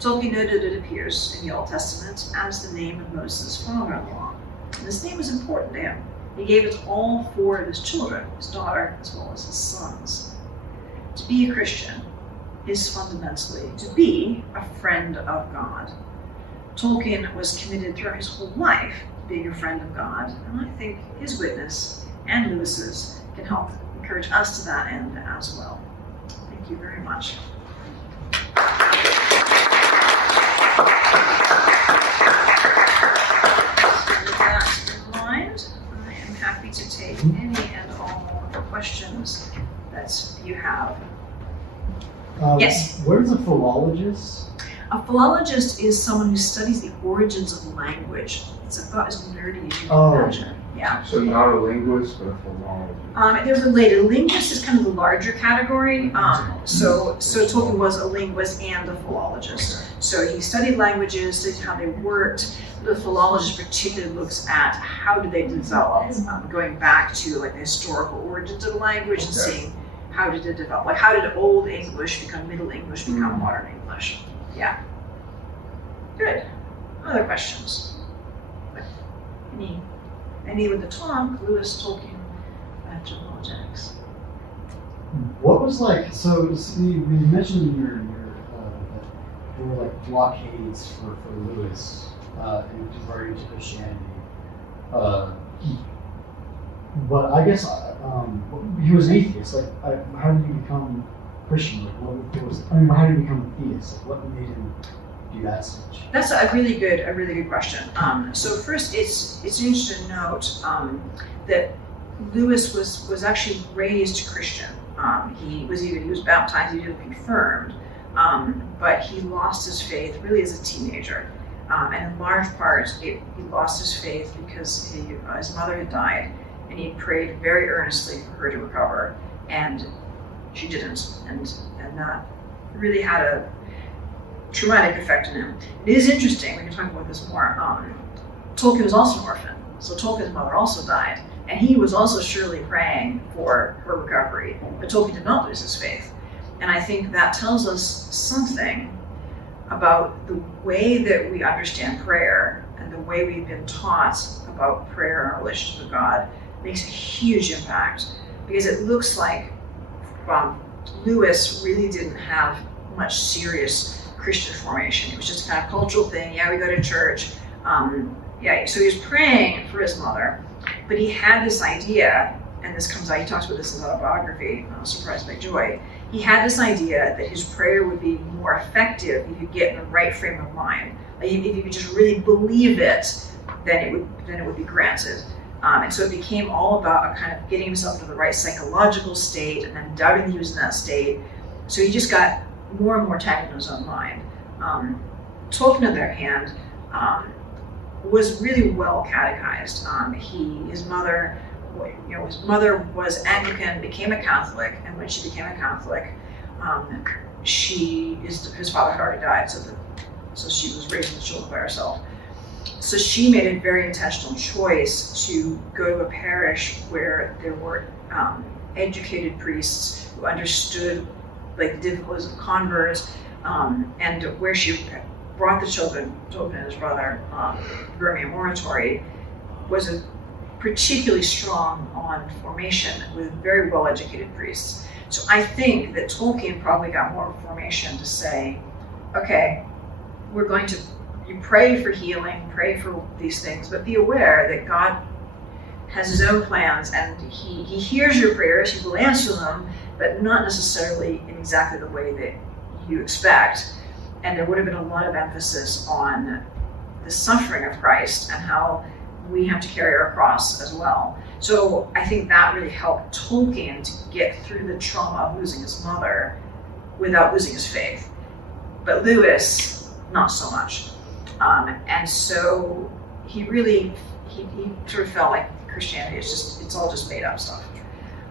Tolkien noted it appears in the Old Testament as the name of Moses' father-in-law. And this name was important to him. He gave it to all four of his children, his daughter as well as his sons. To be a Christian is fundamentally to be a friend of God. Tolkien was committed throughout his whole life to being a friend of God, and I think his witness and Lewis's can help encourage us to that end as well. Thank you very much. With that in mind, I am happy to take any and all questions that you have. Yes? What is a philologist? A philologist is someone who studies the origins of language. It's about as nerdy as you can imagine. Yeah. So not a linguist, but a philologist. They're related. Linguist is kind of the larger category. So Tolkien was a linguist and a philologist. So he studied languages, studied how they worked. The philologist particularly looks at how did they develop, going back to like the historical origins of the language and seeing how did it develop. Like how did Old English become Middle English, become Modern English? Yeah. Good. Other questions? Any with the talk, Lewis, Tolkien, apologetics. What was like? So you mentioned in your that there were like blockades for Lewis in converting to Christianity. but I guess he was an atheist. Like, how did he become Christian? Like, how did he become a theist? Like, what made him do that switch? That's a really good question. So first, it's interesting to note that Lewis was actually raised Christian. He was baptized, he was confirmed, but he lost his faith really as a teenager. And in large part, he lost his faith because his mother had died, and he prayed very earnestly for her to recover, and she didn't, and that really had a traumatic effect on him. It is interesting, we can talk about this more. Tolkien was also an orphan, so Tolkien's mother also died, and he was also surely praying for her recovery, but Tolkien did not lose his faith. And I think that tells us something about the way that we understand prayer and the way we've been taught about prayer and our relationship with God makes a huge impact, because it looks like Lewis really didn't have much serious Christian formation. It was just a kind of cultural thing. Yeah, we go to church. So he was praying for his mother, but he had this idea, and this comes out, he talks about this in his autobiography, Surprised by Joy. He had this idea that his prayer would be more effective if you get in the right frame of mind. Like if you could just really believe it, then it would be granted. And so it became all about kind of getting himself into the right psychological state and then doubting that he was in that state. So he just got more and more tangled in his own mind. Tolkien, on the other hand, was really well catechized. His mother was Anglican, became a Catholic, and when she became a Catholic, his father had already died, so she was raising the children by herself. So she made a very intentional choice to go to a parish where there were educated priests who understood like the difficulties of converts, and where she brought the children, Tolkien and his brother, Birmingham Oratory, was particularly strong on formation with very well-educated priests. So I think that Tolkien probably got more formation to say, okay, you pray for healing, pray for these things, but be aware that God has his own plans, and he hears your prayers, he will answer them, but not necessarily in exactly the way that you expect. And there would have been a lot of emphasis on the suffering of Christ and how we have to carry our cross as well. So I think that really helped Tolkien to get through the trauma of losing his mother without losing his faith. But Lewis, not so much. And so he sort of felt like Christianity it's all just made up stuff.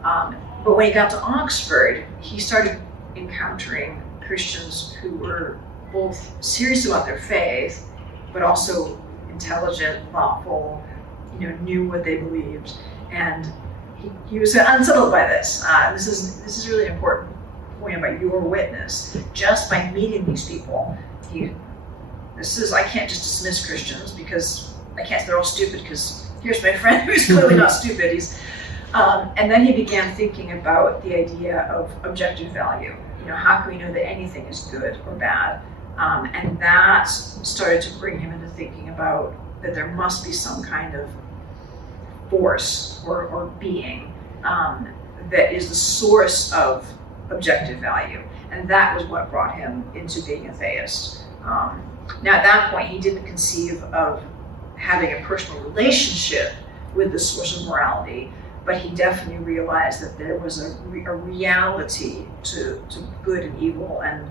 But when he got to Oxford, he started encountering Christians who were both serious about their faith, but also intelligent, thoughtful, knew what they believed, and he was unsettled by this. This is really an important point about your witness. Just by meeting these people, I can't just dismiss Christians because I can't. They're all stupid. Because here's my friend who's clearly not stupid. And then he began thinking about the idea of objective value. How can we know that anything is good or bad? And that started to bring him into thinking about that there must be some kind of force or being that is the source of objective value. And that was what brought him into being a theist. Now at that point, he didn't conceive of having a personal relationship with the source of morality, but he definitely realized that there was a reality to good and evil, and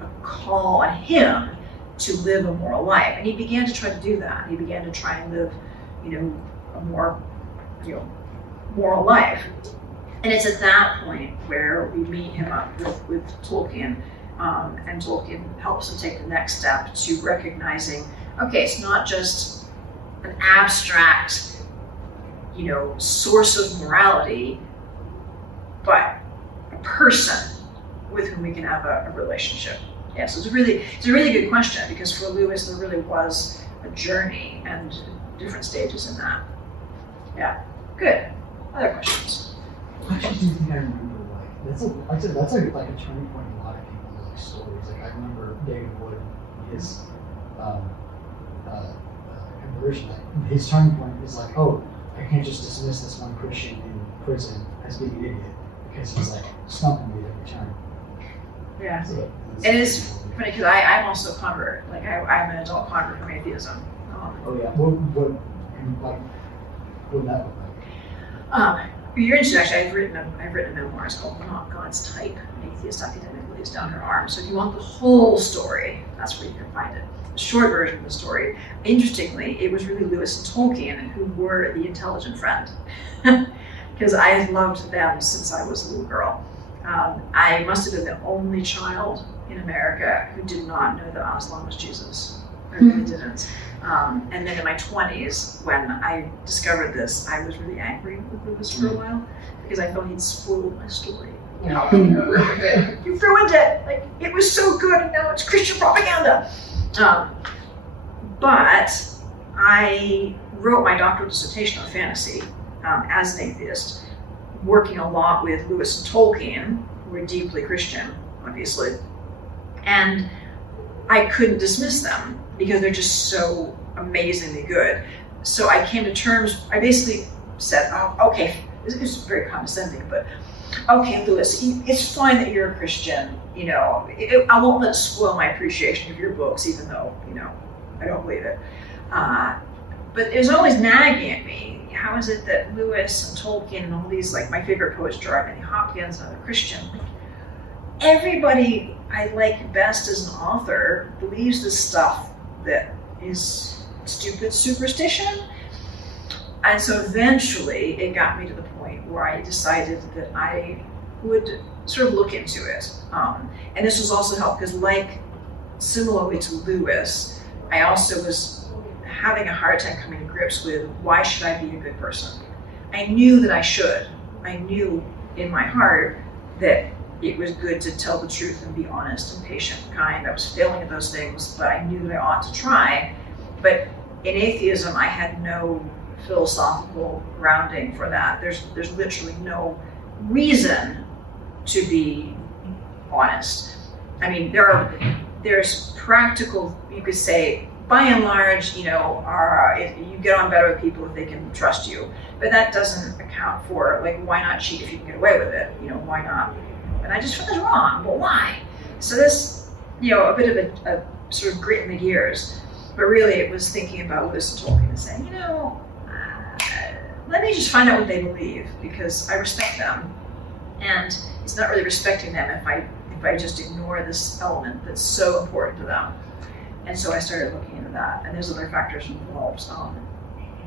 a call on him to live a moral life. And he began to try to do that. He began to try and live, a more, moral life. And it's at that point where we meet him up with Tolkien, and Tolkien helps him take the next step to recognizing, okay, it's not just an abstract, source of morality, but a person with whom we can have a relationship. Yeah, so it's a really good question, because for Lewis there really was a journey and different stages in that. Yeah, good. Other questions? I actually do think I remember that's like a turning point in a lot of people's stories. Like I remember David Wood, his conversion. His turning point is like, oh, I I can't just dismiss this one Christian in prison as being an idiot because he's like stumping me at every turn. Yeah. So, It is funny because I'm also a convert. Like I'm an adult convert from atheism. Oh yeah. What would that look like? If you're interested, actually, I've written a memoir. It's called Not God's Type. An atheist academic lays down her arms. So if you want the whole story, that's where you can find it. The short version of the story. Interestingly, it was really Lewis and Tolkien who were the intelligent friend, because I have loved them since I was a little girl. I must have been the only child in America who did not know that Aslan was Jesus. I really didn't. And then in my 20s, when I discovered this, I was really angry with Lewis for a while because I thought he'd spoiled my story. You know, you ruined it. Like, it was so good, and now it's Christian propaganda. But I wrote my doctoral dissertation on fantasy as an atheist, working a lot with Lewis and Tolkien, who were deeply Christian, obviously. And I couldn't dismiss them because they're just so amazingly good. So I came to terms, I basically said, oh, okay, this is very condescending, but okay, Lewis, it's fine that you're a Christian, you know, I won't let it spoil my appreciation of your books, even though, you know, I don't believe it. But it was always nagging at me. How is it that Lewis and Tolkien and all these, like my favorite poets, J.R.R. Hopkins and other Christian, everybody I like best as an author believes this stuff that is stupid superstition. And so eventually it got me to the point where I decided that I would sort of look into it. And this was also helped because, like, similarly to Lewis, I also was having a hard time coming to grips with why should I be a good person? I knew that I should. I knew in my heart that it was good to tell the truth and be honest and patient and kind. I was failing at those things, but I knew that I ought to try. But in atheism, I had no philosophical grounding for that. There's literally no reason to be honest. I mean, there's practical, you could say, by and large, you know, you get on better with people if they can trust you. But that doesn't account for, like, why not cheat if you can get away with it? You know, why not? And I just felt it wrong, but why? So this, you know, a bit of a sort of grit in the gears, but really it was thinking about Lewis and Tolkien and saying, you know, let me just find out what they believe, because I respect them, and it's not really respecting them if I just ignore this element that's so important to them. And so I started looking into that, and there's other factors involved.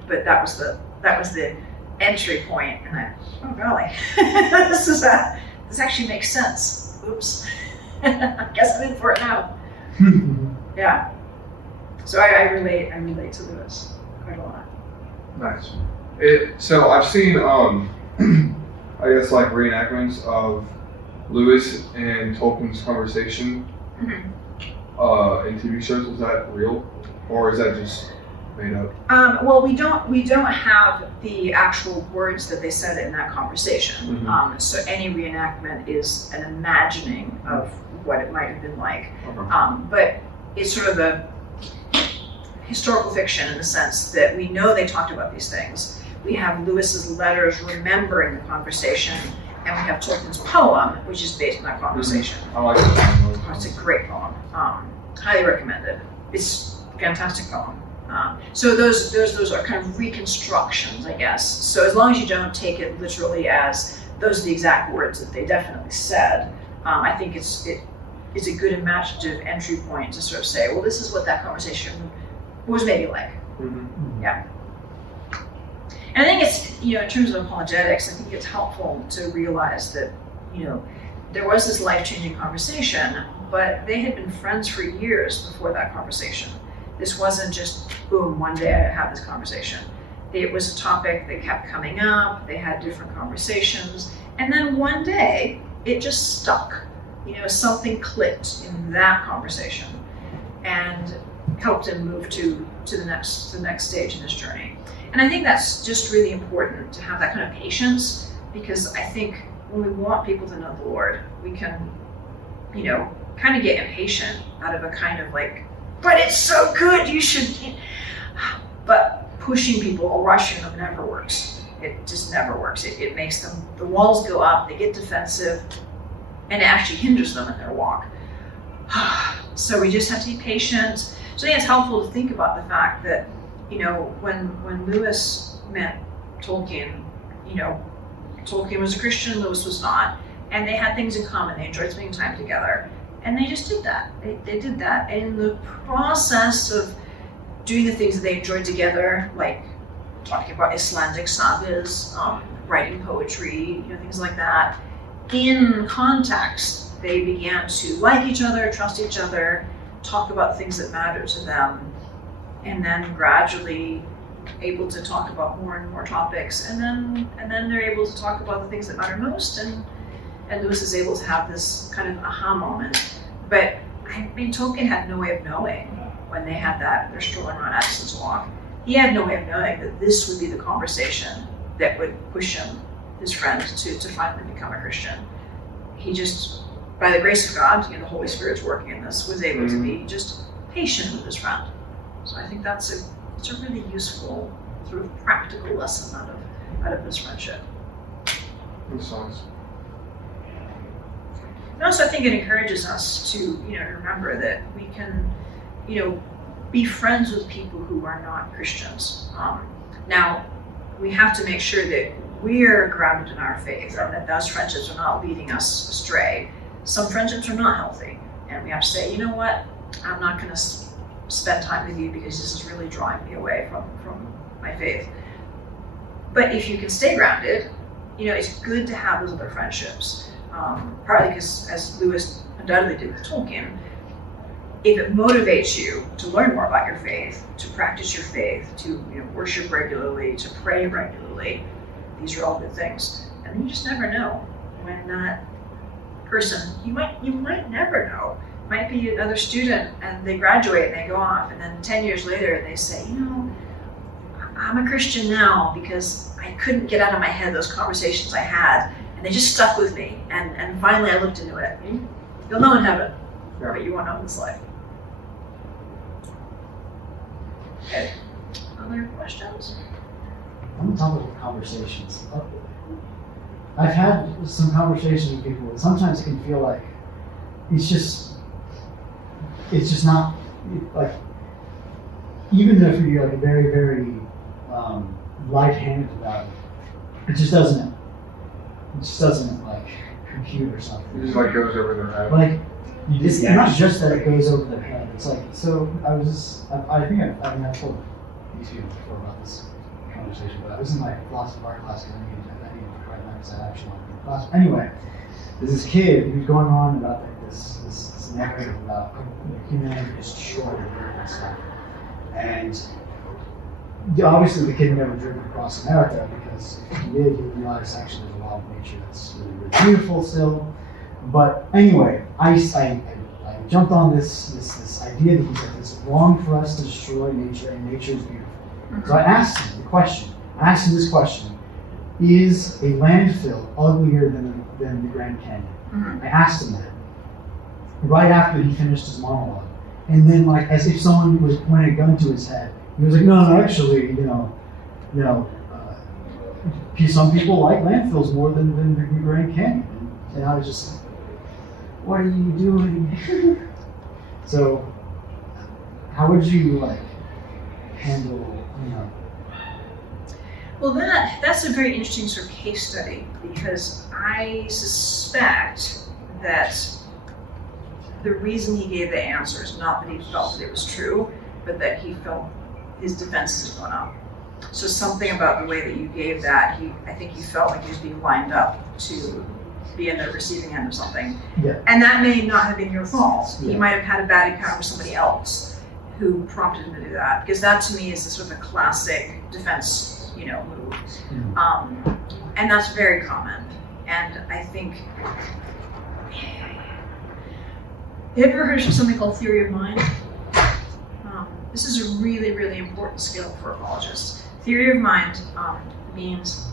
But that was the entry point, and oh golly, this actually makes sense. Oops, I guess I'm in for it now. Yeah. So I relate to Lewis quite a lot. Nice. So I've seen, I guess, like reenactments of Lewis and Tolkien's conversation in TV shows. Is that real, or is that just made up? Well, we don't have the actual words that they said in that conversation. So any reenactment is an imagining of what it might have been like. Okay. But it's sort of a historical fiction in the sense that we know they talked about these things. We have Lewis's letters remembering the conversation, and we have Tolkien's poem, which is based on that conversation. I like that. Oh, it's a great poem. Highly recommended. It's a fantastic poem. So those are kind of reconstructions, I guess. So as long as you don't take it literally as those are the exact words that they definitely said, I think it's a good imaginative entry point to sort of say, well, this is what that conversation was maybe like. Yeah. And I think it's, you know, in terms of apologetics, I think it's helpful to realize that, you know, there was this life-changing conversation, but they had been friends for years before that conversation. This wasn't just, boom, one day I had this conversation. It was a topic that kept coming up, they had different conversations, and then one day it just stuck. You know, something clicked in that conversation and helped him move to the next stage in his journey. And I think that's just really important to have that kind of patience, because I think when we want people to know the Lord, we can, you know, kind of get impatient out of a kind of like, but it's so good, you should, but pushing people or rushing them never works. It just never works. It makes them, the walls go up, they get defensive, and it actually hinders them in their walk. So we just have to be patient. So I think it's helpful to think about the fact that, when Lewis met Tolkien, Tolkien was a Christian, Lewis was not, and they had things in common. They enjoyed spending time together, and they just did that. They did that. And in the process of doing the things that they enjoyed together, like talking about Icelandic sagas, writing poetry, things like that, in context, they began to like each other, trust each other, talk about things that matter to them, and then gradually able to talk about more and more topics, and then they're able to talk about the things that matter most, and Lewis is able to have this kind of aha moment. But Tolkien had no way of knowing when they had that, they're strolling around Addison's Walk. He had no way of knowing that this would be the conversation that would push him, his friend, to finally become a Christian. He just, by the grace of God, the Holy Spirit's working in this, was able to be just patient with his friend. So I think it's a really useful sort of practical lesson out of this friendship. Makes sense. And also I think it encourages us to, remember that we can, be friends with people who are not Christians. Now, we have to make sure that we're grounded in our faith and that those friendships are not leading us astray. Some friendships are not healthy, and we have to say, you know what, I'm not going to spend time with you because this is really drawing me away from my faith. But if you can stay grounded, it's good to have those other friendships. Partly because, as Lewis undoubtedly did with Tolkien, if it motivates you to learn more about your faith, to practice your faith, to worship regularly, to pray regularly, these are all good things. And you just never know when that person, you might never know, might be another student and they graduate and they go off, and then 10 years later they say, I'm a Christian now because I couldn't get out of my head those conversations I had, and they just stuck with me, and finally I looked into it. You'll know in heaven, but you won't know in this life. Okay. Other questions? On the topic of conversations, I've had some conversations with people, and sometimes it can feel like it's just not, like, even if you're like very, very light-handed about it, it just doesn't like compute or something. It just like goes over their head. Like, it's not just that it goes over their head. It's like, so I think I've told these people before about this conversation, but I was in my philosophy of art class, and I didn't quite remember because I actually wanted to be in class. Anyway, there's this kid who's going on about like this narrative about humanity is destroyed and stuff. And obviously the kid never drove across America, because if he did, he would realize actually there's a lot of nature that's really, really beautiful still. But anyway, I jumped on this idea that he's like, it's wrong for us to destroy nature, and nature is beautiful. Mm-hmm. So I asked him this question: is a landfill uglier than the Grand Canyon? Mm-hmm. I asked him that right after he finished his monologue, and then, like, as if someone was pointing a gun to his head, he was like, no, actually, some people like landfills more than the Grand Canyon. And I was just like, what are you doing? So, how would you handle, Well, that's a very interesting sort of case study, because I suspect that the reason he gave the answer is not that he felt that it was true, but that he felt his defenses had gone up. So something about the way that you gave that, I think he felt like he was being lined up to be in the receiving end of something. Yeah. And that may not have been your fault. Yeah. He might have had a bad encounter with somebody else who prompted him to do that. Because that, to me, is sort of a classic defense, move. Mm-hmm. And that's very common. And I think, have you ever heard of something called theory of mind? This is a really, really important skill for apologists. Theory of mind means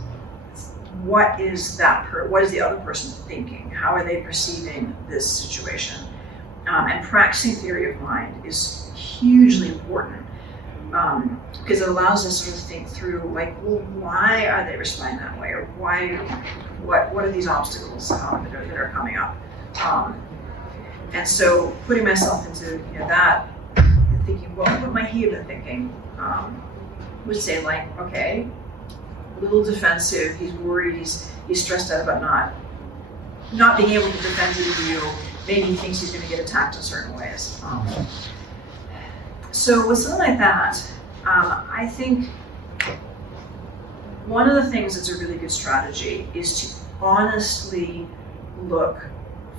what is the other person thinking? How are they perceiving this situation? And practicing theory of mind is hugely important. because it allows us to sort of think through, like, well, why are they responding that way, or what are these obstacles that are coming up? And so putting myself into that, and thinking, well, what might he have been thinking? Would say, like, okay, a little defensive, he's worried, he's stressed out about not being able to defend his view. Maybe he thinks he's going to get attacked in certain ways. So with something like that, I think one of the things that's a really good strategy is to honestly look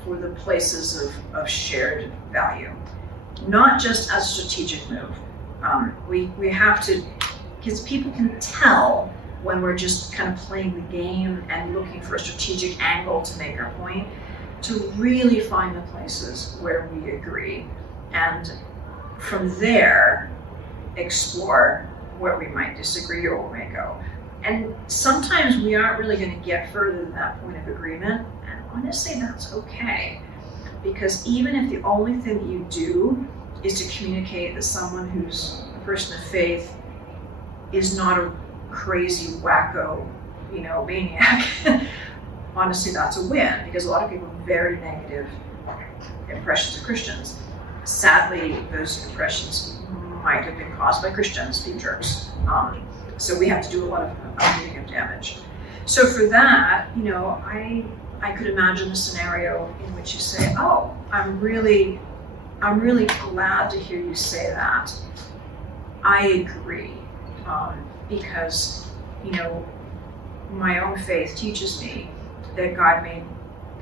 for the places of shared value, not just as a strategic move. We have to, because people can tell when we're just kind of playing the game and looking for a strategic angle to make our point, to really find the places where we agree, and from there explore where we might disagree or where we might go. And sometimes we aren't really going to get further than that point of agreement, and honestly that's okay, because even if the only thing that you do is to communicate that someone who's a person of faith is not a crazy wacko, maniac, honestly that's a win, because a lot of people have very negative impressions of Christians. Sadly, those impressions might have been caused by Christians being jerks. So we have to do a lot of mitigative damage. So for that, I could imagine a scenario in which you say, oh, I'm really glad to hear you say that. I agree, because, my own faith teaches me that God made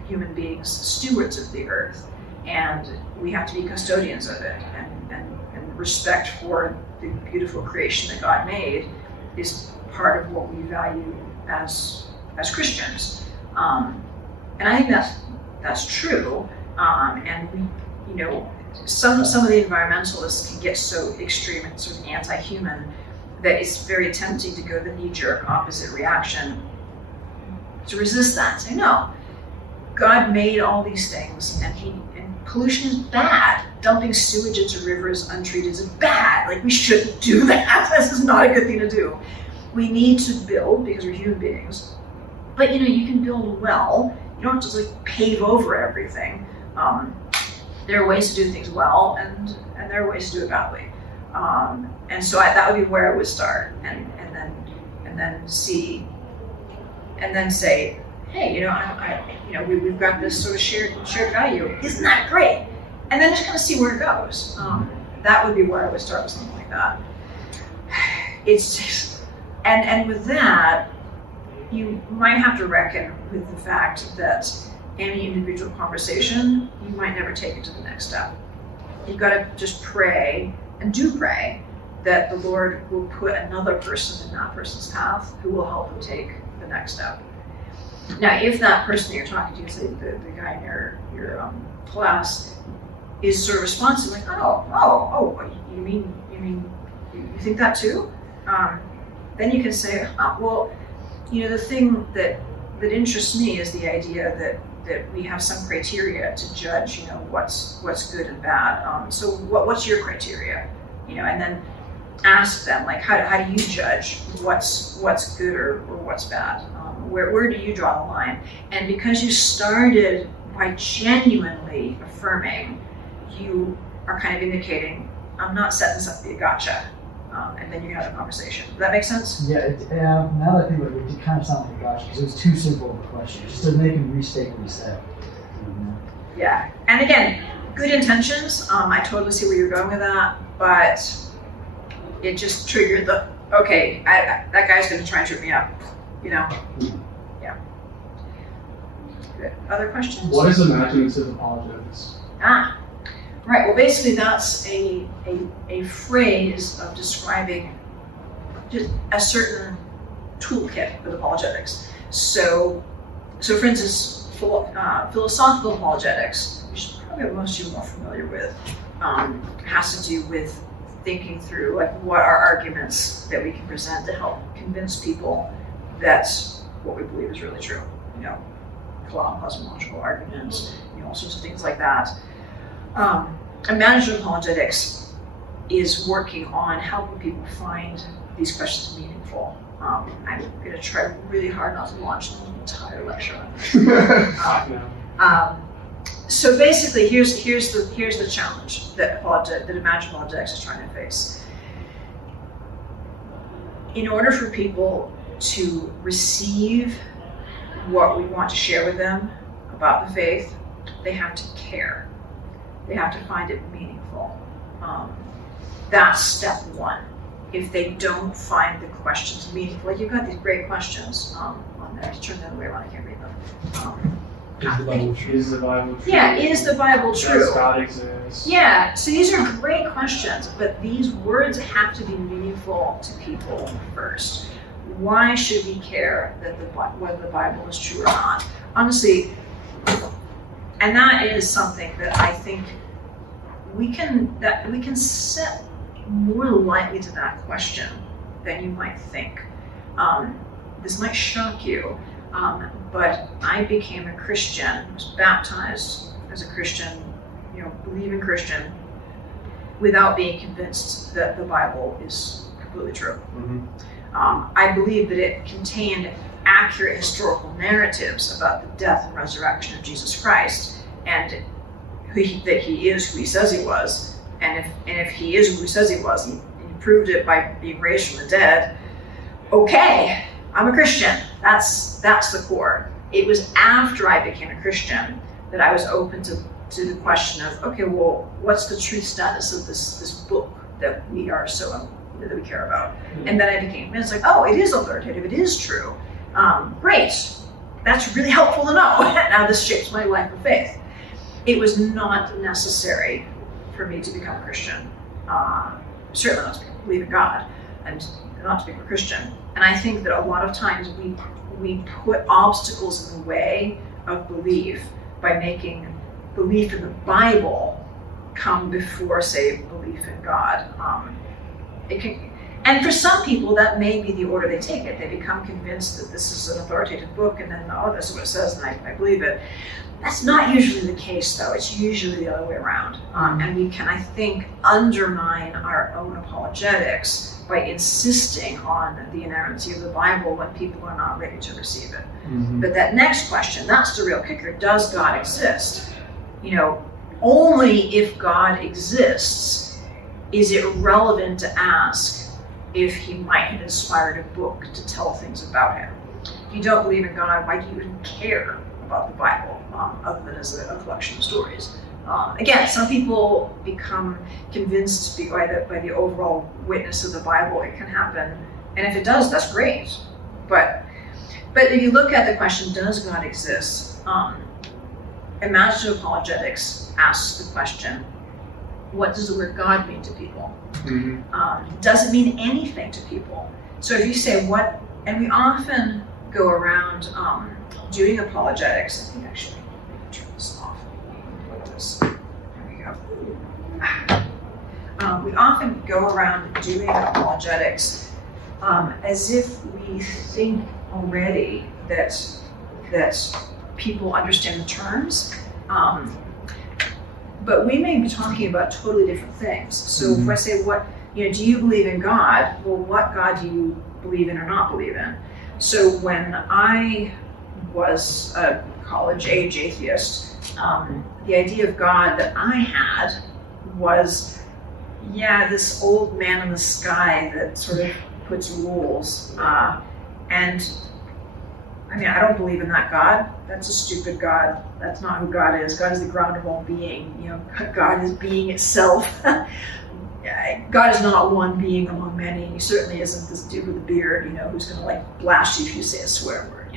human beings stewards of the earth, and we have to be custodians of it, and respect for the beautiful creation that God made is part of what we value as Christians. And I think that's true, and we, some of the environmentalists can get so extreme and sort of anti-human that it's very tempting to go the knee-jerk opposite reaction, to resist that and say, no, God made all these things, and pollution is bad. Dumping sewage into rivers untreated is bad. Like, we shouldn't do that. This is not a good thing to do. We need to build, because we're human beings, but you can build well. You don't just like pave over everything. There are ways to do things well, and there are ways to do it badly. And so that would be where I would start, and then see, and then say, hey, we've got this sort of shared value. Isn't that great? And then just kind of see where it goes. That would be where I would start with something like that. It's just, and with that, you might have to reckon with the fact that any individual conversation, you might never take it to the next step. You've got to just pray, and do pray, that the Lord will put another person in that person's path who will help them take the next step. Now, if that person that you're talking to, say the guy in your class, is sort of responsive, like, oh, you mean you think that too? Then you can say, well, the thing that interests me is the idea that we have some criteria to judge, what's good and bad. So what's your criteria? And then ask them, like, how do you judge what's good or what's bad? Where do you draw the line? And because you started by genuinely affirming, you are kind of indicating, I'm not setting this up to be a gotcha. And then you can have a conversation. Does that make sense? Yeah, now that I think about it, it kind of sounded like a gotcha, because it was too simple of a question. Just to make him restate what he said. Yeah, and again, good intentions. I totally see where you're going with that, but it just triggered the, okay, that guy's going to try and trip me up. Yeah. Good. Other questions? What is imaginative apologetics? Right. Well, basically, that's a phrase of describing just a certain toolkit with apologetics. So for instance, philosophical apologetics, which probably most of you are more familiar with, has to do with thinking through, like, what are arguments that we can present to help convince people that what we believe is really true. Cosmological arguments, all sorts of things like that. And management apologetics is working on helping people find these questions meaningful. I'm going to try really hard not to launch an entire lecture on this. So basically, here's the challenge that Imagine Apologetics is trying to face. In order for people to receive what we want to share with them about the faith, they have to care. They have to find it meaningful. That's step one. If they don't find the questions meaningful, like you've got these great questions on there. Just turn the other way around, I can't read them. Is the Bible true? Is the Bible true? Yeah, is the Bible true? Does God exist? Yeah, so these are great questions, but these words have to be meaningful to people first. Why should we care that whether the Bible is true or not? Honestly, and that is something that I think we can set more lightly to that question than you might think. This might shock you, but I became a Christian, was baptized as a Christian, believing Christian, without being convinced that the Bible is completely true. Mm-hmm. I believe that it contained accurate historical narratives about the death and resurrection of Jesus Christ, and that he is who he says he was. And if he is who he says he was, he proved it by being raised from the dead, okay, I'm a Christian. That's the core. It was after I became a Christian that I was open to the question of, okay, well, what's the truth status of this book that we are that we care about? And then I became convinced, like, oh, it is authoritative, it is true. Great, that's really helpful to know. Now this shapes my life of faith. It was not necessary for me to become a Christian. Certainly not to believe in God, and not to become a Christian. And I think that a lot of times we put obstacles in the way of belief by making belief in the Bible come before, say, belief in God. And for some people, that may be the order they take it. They become convinced that this is an authoritative book, and then, oh, this is what it says, and I believe it. That's not usually the case, though. It's usually the other way around. And we can, I think, undermine our own apologetics by insisting on the inerrancy of the Bible when people are not ready to receive it. Mm-hmm. But that next question, that's the real kicker. Does God exist? Only if God exists is it relevant to ask if he might have inspired a book to tell things about him. If you don't believe in God, why do you even care about the Bible, other than as a collection of stories? Again, some people become convinced by the overall witness of the Bible. It can happen, and if it does, that's great. But if you look at the question, does God exist? Imaginative apologetics asks the question, what does the word God mean to people? Mm-hmm. Does it mean anything to people? So if you say what, and we often go around doing apologetics. I think actually, let me turn this off. Like this. There we go. We often go around doing apologetics as if we think already that people understand the terms. But we may be talking about totally different things. So if I say, do you believe in God? Well, what God do you believe in or not believe in? So when I was a college-age atheist, the idea of God that I had was, this old man in the sky that sort of puts rules. And I don't believe in that God. That's a stupid God. That's not who God is. God is the ground of all being. God is being itself. God is not one being among many. He certainly isn't this dude with a beard, who's going to blast you if you say a swear word,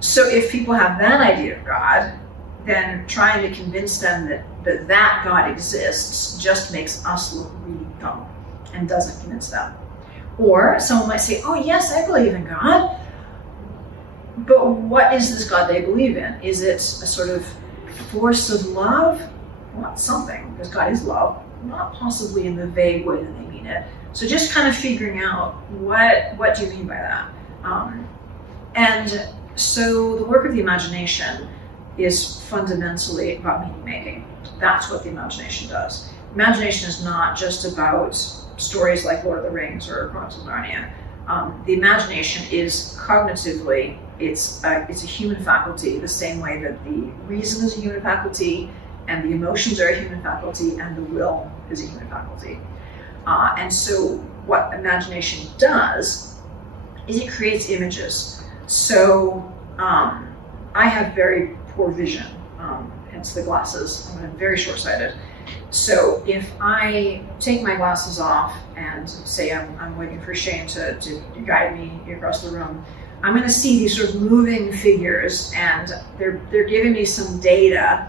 So if people have that idea of God, then trying to convince them that God exists just makes us look really dumb and doesn't convince them. Or someone might say, oh yes, I believe in God. But what is this God they believe in? Is it a sort of force of love? Well, something, because God is love, not possibly in the vague way that they mean it. So just kind of figuring out what do you mean by that? And so the work of the imagination is fundamentally about meaning making. That's what the imagination does. imagination is not just about stories like Lord of the Rings or Chronicles of Narnia. The imagination is cognitively, it's a human faculty, the same way that the reason is a human faculty, and the emotions are a human faculty, and the will is a human faculty. And so what imagination does is it creates images. So I have very poor vision, hence the glasses. I'm very short-sighted. So if I take my glasses off and say I'm waiting for Shane to guide me across the room, I'm going to see these sort of moving figures, and they're giving me some data,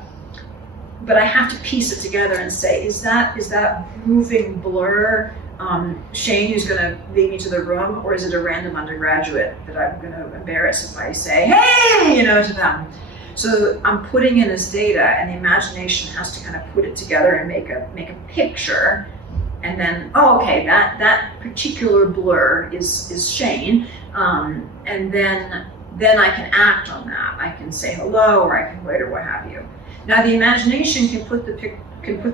but I have to piece it together and say, is that moving blur Shane who's going to lead me to the room, or is it a random undergraduate that I'm going to embarrass if I say, hey, to them? So I'm putting in this data, and the imagination has to kind of put it together and make a picture, and then, okay, that particular blur is Shane, and then I can act on that. I can say hello, or I can wait, or what have you. Now the imagination can put the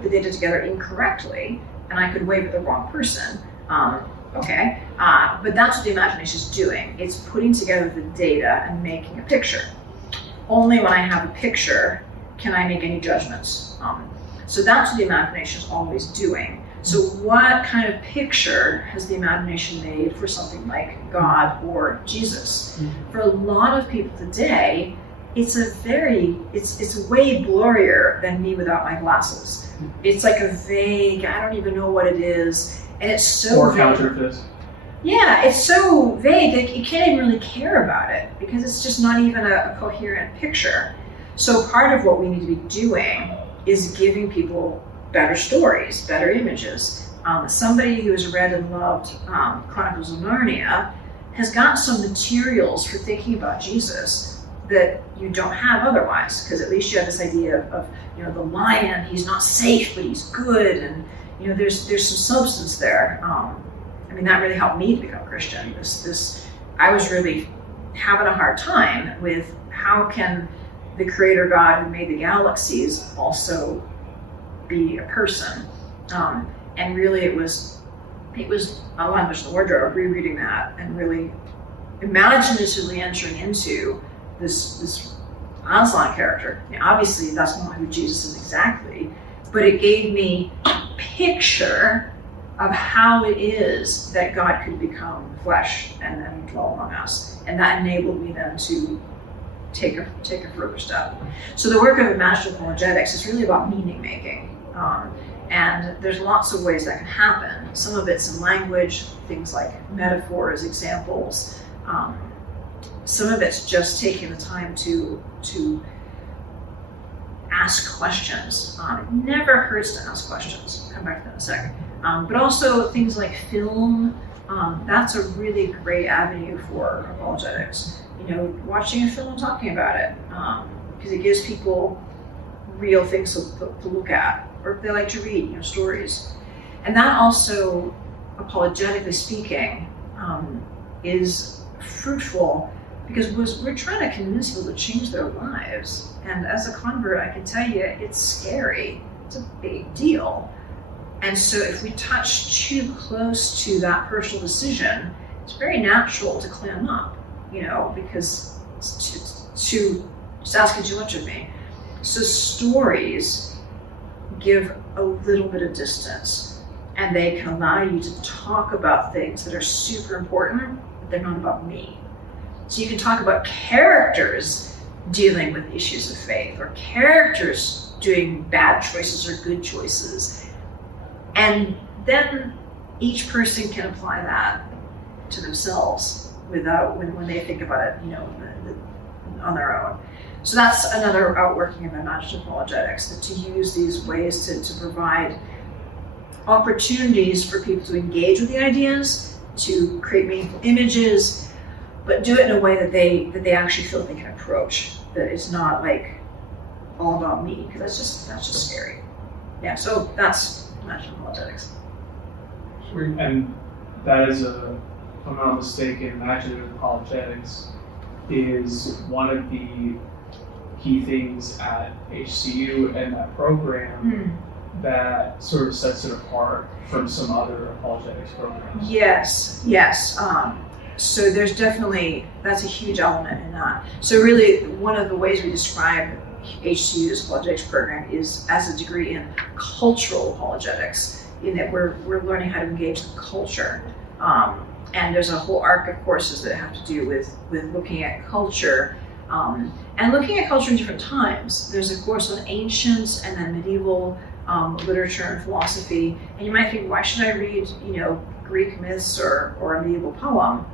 data together incorrectly, and I could wave at the wrong person. But that's what the imagination is doing. It's putting together the data and making a picture. Only when I have a picture can I make any judgments. So that's what the imagination is always doing. So what kind of picture has the imagination made for something like God or Jesus? For a lot of people today, it's way blurrier than me without my glasses. It's like a vague, I don't even know what it is, and it's so or vague. counterfeit. Yeah, it's so vague that you can't even really care about it because it's just not even a coherent picture. So part of what we need to be doing is giving people better stories, better images. Somebody who has read and loved Chronicles of Narnia has got some materials for thinking about Jesus that you don't have otherwise, because at least you have this idea of the lion, he's not safe, but he's good, and there's some substance there. That really helped me to become Christian. I was really having a hard time with how can the creator God who made the galaxies also be a person. And really it was a language in the wardrobe, rereading that and really imaginatively entering into this Aslan character. Obviously that's not who Jesus is exactly, but it gave me a picture of how it is that God could become flesh and then dwell among us. And that enabled me then to take a further step. So the work of imaginative apologetics is really about meaning making. And there's lots of ways that can happen. Some of it's in language, things like metaphors, examples. Some of it's just taking the time to ask questions. It never hurts to ask questions. I'll come back to that in a second. But also things like film, that's a really great avenue for apologetics. Watching a film and talking about it, because it gives people real things to look at, or if they like to read, stories. And that also, apologetically speaking, is fruitful because we're trying to convince people to change their lives. And as a convert, I can tell you, it's scary. It's a big deal. And so if we touch too close to that personal decision, it's very natural to clam up, because it's just asking too much of me. So stories give a little bit of distance, and they can allow you to talk about things that are super important, but they're not about me. So you can talk about characters dealing with issues of faith, or characters doing bad choices or good choices. And then each person can apply that to themselves when they think about it, on their own. So that's another outworking of imaginative apologetics, that to use these ways to provide opportunities for people to engage with the ideas, to create meaningful images, but do it in a way that they actually feel they can approach. That it's not like all about me, because that's just scary. Yeah, so that's imaginative apologetics. And that is if I'm not mistaken, imaginative apologetics is one of the key things at HCU and that program that sort of sets it apart from some other apologetics programs? Yes. So there's definitely, that's a huge element in that. So really, one of the ways we describe HCU's apologetics program is as a degree in cultural apologetics, in that we're learning how to engage the culture. And there's a whole arc of courses that have to do with looking at culture, and looking at culture in different times. There's a course on ancient and then medieval literature and philosophy, and you might think, why should I read, Greek myths or a medieval poem?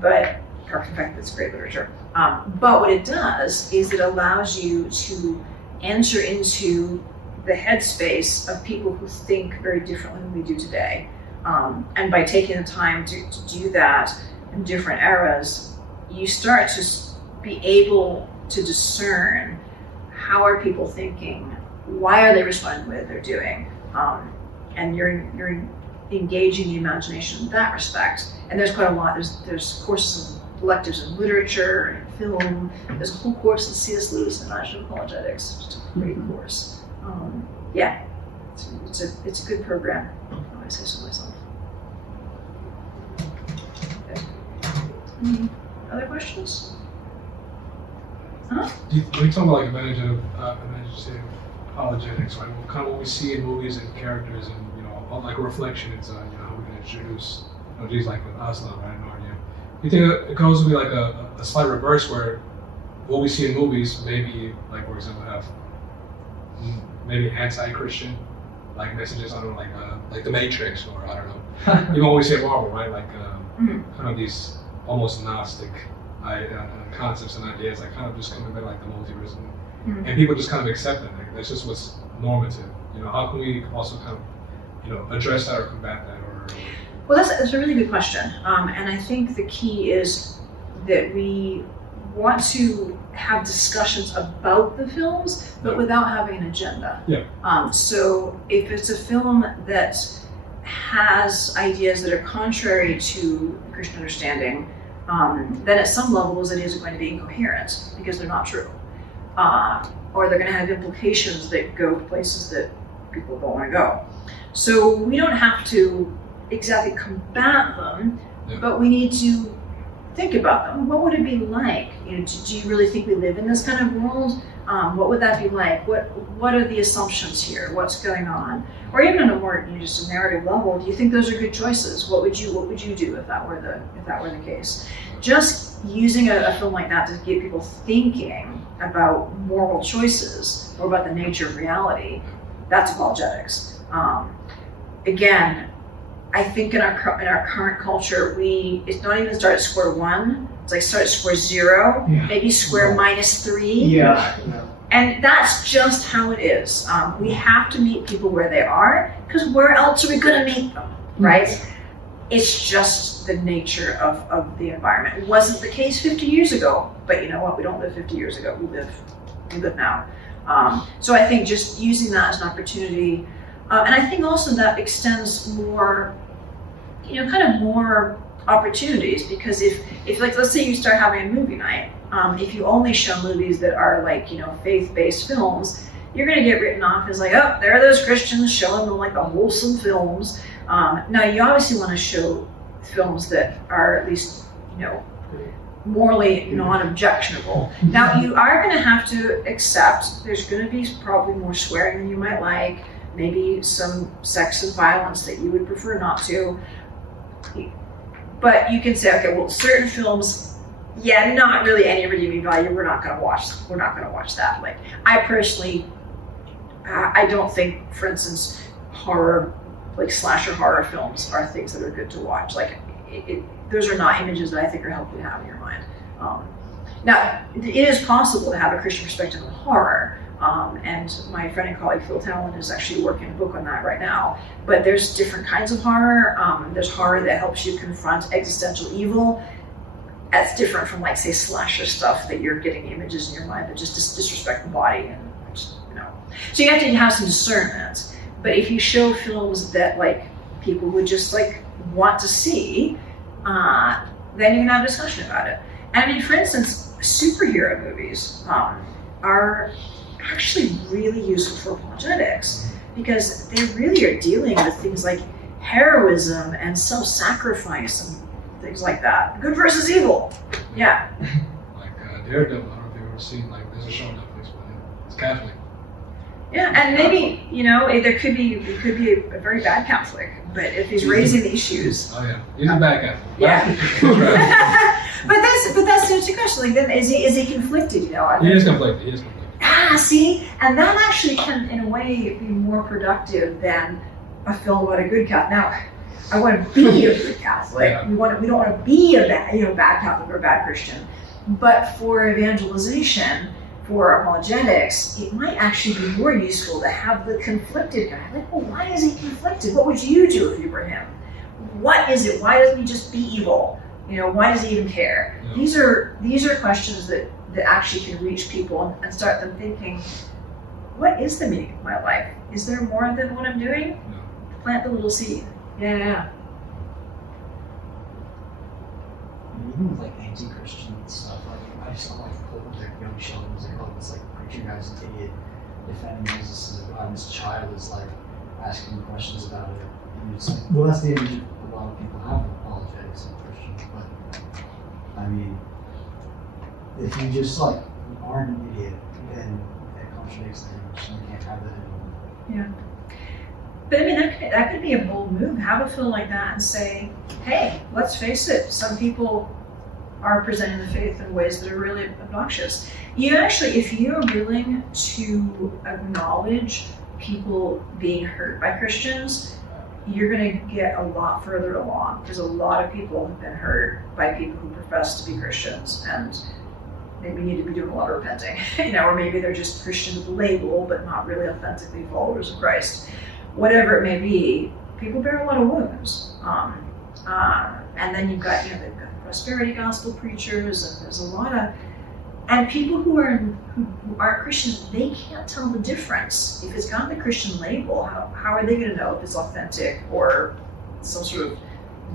But apart from the fact that it's great literature. But what it does is it allows you to enter into the headspace of people who think very differently than we do today. And by taking the time to do that in different eras, you start to be able to discern how are people thinking, why are they responding to what they're doing, and you're engaging the imagination in that respect. And there's quite a lot. There's courses of electives in literature and film. There's a whole course in C.S. Lewis and Imaginative Apologetics, which is a great course. It's a good program. I say so myself. Any other questions? When you talk about like imaginative apologetics, right? Well, kind of what we see in movies and characters, and like a reflection into how we can introduce Jesus, like with Aslan, right? You think it could also be like a slight reverse where what we see in movies maybe, like for example, have maybe anti-Christian like messages, I don't know, like the Matrix, or I don't know. Even what we see in Marvel, right? Like kind of these almost Gnostic concepts and ideas, like kind of just coming back like the multiverse, and people just kind of accept it. Like, that's just what's normative. How can we also kind of address that or combat that? Well, that's a really good question, and I think the key is that we want to have discussions about the films, but without having an agenda. Yeah. So if it's a film that has ideas that are contrary to Christian understanding, then at some levels it is going to be incoherent because they're not true, or they're going to have implications that go to places that people don't want to go. So we don't have to exactly combat them, but we need to think about them. What would it be like? Do you really think we live in this kind of world? What would that be like? What are the assumptions here? What's going on? Or even on a more just a narrative level, do you think those are good choices? What would you do if that were the case? Just using a film like that to get people thinking about moral choices or about the nature of reality, that's apologetics. Again, I think in our current culture, it's not even start at square one. It's like start at square zero, maybe square minus 3. Yeah. And that's just how it is. We have to meet people where they are, because where else are we going to meet them, right? It's just the nature of the environment. It wasn't the case 50 years ago, but you know what? We don't live 50 years ago. We live now. So I think just using that as an opportunity, and I think also that extends more, kind of more opportunities, because if like, let's say you start having a movie night, if you only show movies that are like, faith-based films, you're going to get written off as like, oh, there are those Christians showing them like the wholesome films. Now you obviously want to show films that are at least, morally non-objectionable. Now you are going to have to accept there's going to be probably more swearing than you might like, maybe some sex and violence that you would prefer not to. But you can say, okay, well, certain films, not really any redeeming value. We're not going to watch that. Like, I personally, I don't think, for instance, horror, like slasher horror films, are things that are good to watch. Like, those are not images that I think are healthy to have in your mind. Now, it is possible to have a Christian perspective on horror. And my friend and colleague Phil Talon is actually working a book on that right now. But there's different kinds of horror. There's horror that helps you confront existential evil. That's different from, like, say, slasher stuff that you're getting images in your mind that just disrespect the body and So you have to have some discernment. But if you show films that like people would just like want to see, then you can have a discussion about it. And I mean, for instance, superhero movies are actually really useful for apologetics, because they really are dealing with things like heroism and self-sacrifice and things like that. Good versus evil. Yeah. Like Daredevil, I don't know if you've ever seen, like, there's a show on Netflix, but it's Catholic. Yeah, and maybe, it could be a very bad Catholic, but if he's raising the issues. Oh yeah, he's a bad Catholic. Yeah. but that's the question. Like, then is he conflicted? He is conflicted. See, and that actually can, in a way, be more productive than a film about a good Catholic. Now, I want to be a good Catholic. Yeah. We don't want to be a bad Catholic or a bad Christian. But for evangelization, for apologetics, it might actually be more useful to have the conflicted guy. Like, well, why is he conflicted? What would you do if you were him? What is it? Why doesn't he just be evil? Why does he even care? Yeah. These are questions that actually can reach people and start them thinking, what is the meaning of my life? Is there more than what I'm doing? Yeah. Plant the little seed. Yeah. Even with like anti-Christian stuff, like I saw like clip of their young children, it's like, oh, it's like preacher guy's an idiot defending Jesus as a God, and this child is like asking questions about it. And it's like, well, that's the image a lot of people have of apologetics and Christians, but I mean, if you just like aren't an idiot, then it contradicts the image, and you can't have that anymore. Yeah. But I mean, that could be a bold move. Have a film like that and say, hey, let's face it, some people are presenting the faith in ways that are really obnoxious. You actually, if you're willing to acknowledge people being hurt by Christians, you're going to get a lot further along, because a lot of people have been hurt by people who profess to be Christians, and maybe need to be doing a lot of repenting, or maybe they're just Christian with a label, but not really authentically followers of Christ. Whatever it may be, people bear a lot of wounds. And then you've got, the prosperity gospel preachers, and there's a lot of, and people who aren't Christians, they can't tell the difference. If it's got the Christian label, how are they going to know if it's authentic or some sort of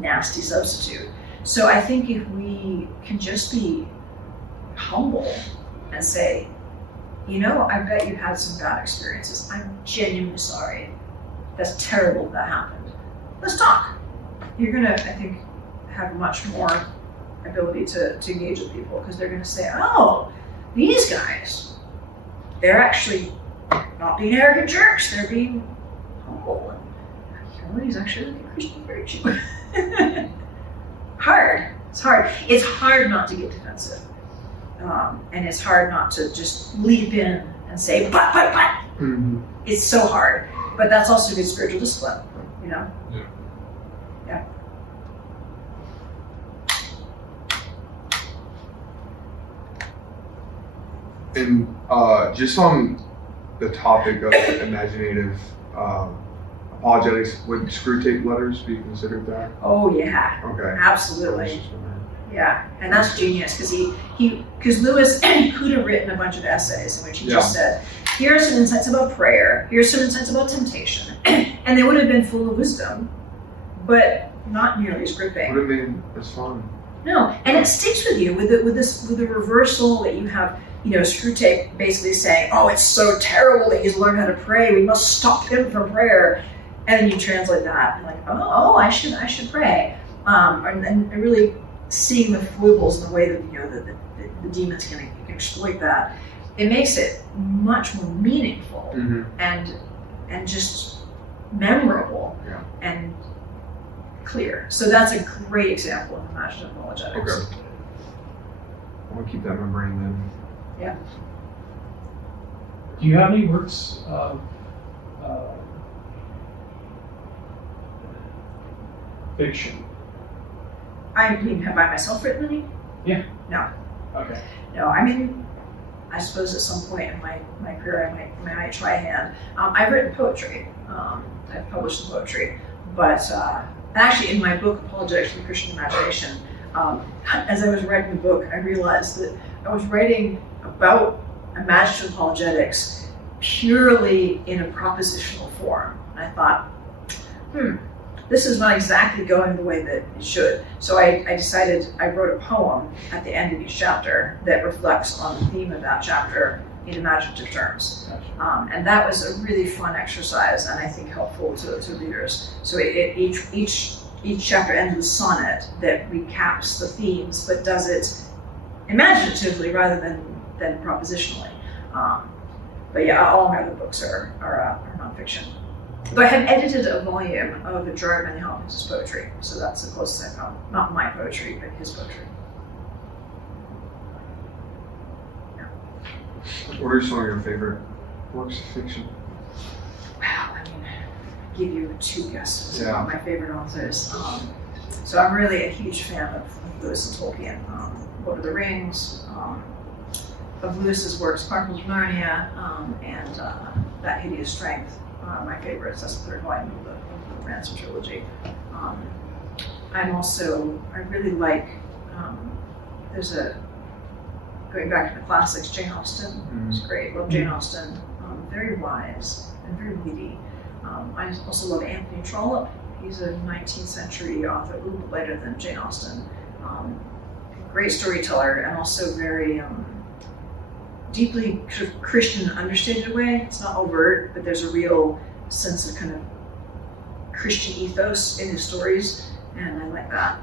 nasty substitute? So I think if we can just be humble and say, I bet you've had some bad experiences. I'm genuinely sorry. That's terrible that happened. Let's talk. You're gonna, I think, have much more ability to engage with people, because they're gonna say, oh, these guys, they're actually not being arrogant jerks. They're being humble. And he's actually like a Christian virtue. Hard. It's hard. It's hard not to get defensive. And it's hard not to just leap in and say, but. Mm-hmm. It's so hard. But that's also good spiritual discipline, Yeah. Yeah. And just on the topic of imaginative apologetics, would screw tape letters be considered that? Oh yeah. Okay. Absolutely. Yeah, and that's genius, because Lewis could have written a bunch of essays in which he just said, here are some insights about prayer, here's some insights about temptation, and they would have been full of wisdom, but not nearly as gripping. Would have been as fun. No, and it sticks with you with the reversal that you have. Screw tape basically saying, oh, it's so terrible that he's learned how to pray, we must stop him from prayer, and then you translate that and like, oh, I should pray, and really seeing the foibles and the way that the demons can exploit that, it makes it much more meaningful and just memorable and clear. So that's a great example of imaginative apologetics. Okay. I want to keep that in my brain then. Yeah. Do you have any works of fiction? I mean, have I myself written any? Yeah. No. Okay. No, I mean, I suppose at some point in my career I might try a hand. I've written poetry. I've published some poetry. But actually in my book, Apologetics for the Christian Imagination, as I was writing the book, I realized that I was writing about imaginative apologetics purely in a propositional form. And I thought, this is not exactly going the way that it should. So I decided, I wrote a poem at the end of each chapter that reflects on the theme of that chapter, in imaginative terms. And that was a really fun exercise, and I think helpful to readers. So each chapter ends with a sonnet that recaps the themes, but does it imaginatively rather than propositionally. But yeah, all my other books are nonfiction. Though I have edited a volume of J.R.R. Benny Hopkins' poetry, so that's the closest I've come. Not my poetry, but his poetry. What are some of your favorite works of fiction? Wow, I mean, I'll give you 2 guesses Yeah. about my favorite authors. So I'm really a huge fan of Lewis and Tolkien. Lord of the Rings, of Lewis's works, Chronicles of Narnia, and That Hideous Strength are my favorites. That's the 3rd volume of the Ransom trilogy. I really like, going back to the classics, Jane Austen. It's great. Love Jane Austen. Very wise and very witty. I also love Anthony Trollope. He's a 19th century author, a little bit later than Jane Austen. Great storyteller, and also very deeply sort of Christian understated way. It's not overt, but there's a real sense of kind of Christian ethos in his stories, and I like that.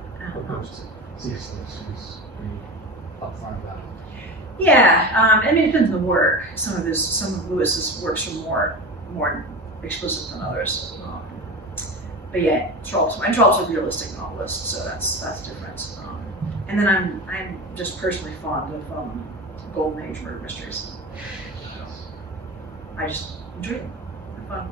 He's pretty upfront about it. Yeah, I mean, it depends on the work. Some of Lewis's works are more explicit than others. But yeah, Trollope's a realistic novelist, so that's different. And then I'm just personally fond of Golden Age murder mysteries. I just enjoy them. They're fun.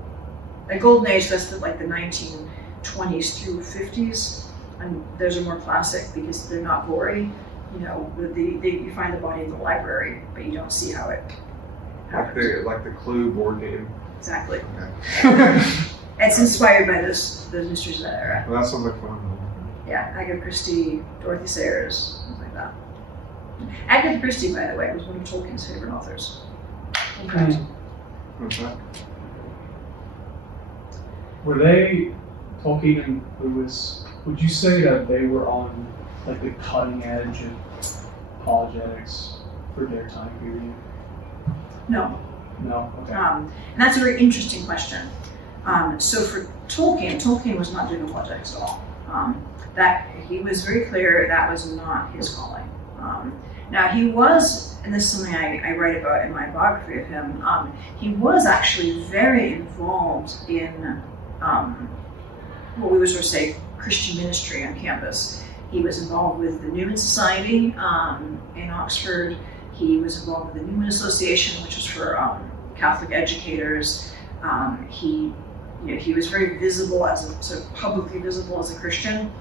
At Golden Age, that's the 1920s through 50s, and those are more classic because they're not gory. You know, you find the body in the library, but you don't see how it happens. Like the Clue board game. Exactly. Okay. It's inspired by those mysteries of that era. Well, that sounds like fun. Yeah, Agatha Christie, Dorothy Sayers, things like that. Agatha Christie, by the way, was one of Tolkien's favorite authors. Okay. What's that? Were they, Tolkien and Lewis, would you say that they were on the cutting edge of apologetics for their time period? No. No? Okay. And that's a very interesting question. So for Tolkien was not doing apologetics at all. That he was very clear that was not his calling. Now he was, and this is something I write about in my biography of him, he was actually very involved in what we would sort of say Christian ministry on campus. He was involved with the Newman Society in Oxford. He was involved with the Newman Association, which was for Catholic educators. He was very visible sort of publicly visible as a Christian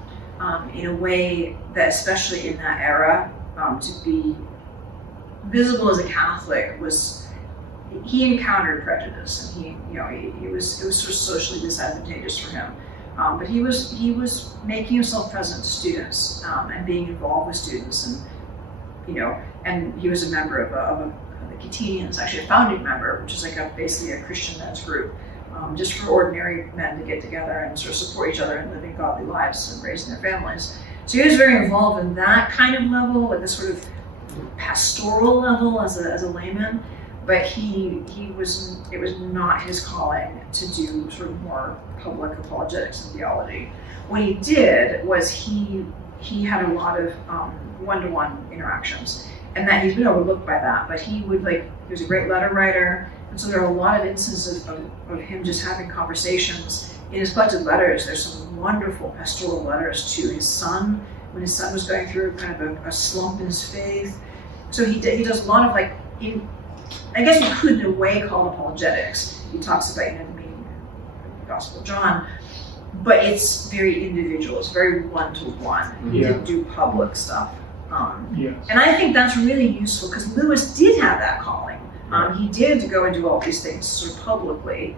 in a way that, especially in that era, to be visible as a Catholic he encountered prejudice, and it was sort of socially disadvantageous for him. But he was making himself present to students and being involved with students, and he was a member of the Catenians, actually a founding member, which is basically a Christian men's group, just for ordinary men to get together and sort of support each other and living godly lives and raising their families. So he was very involved in that kind of level, at this sort of pastoral level as a layman. But it was not his calling to do sort of more public apologetics and theology. What he did was he had a lot of one-to-one interactions, and that he's been overlooked by that. But he was a great letter writer, and so there are a lot of instances of him just having conversations. In his collected letters, there's some wonderful pastoral letters to his son when his son was going through kind of a slump in his faith. So he does a lot of I guess you could in a way call it apologetics. He talks about the meaning of the Gospel of John, but it's very individual. It's very one-to-one. He didn't do public stuff. Yes. And I think that's really useful because Lewis did have that calling. He did go and do all these things sort of publicly.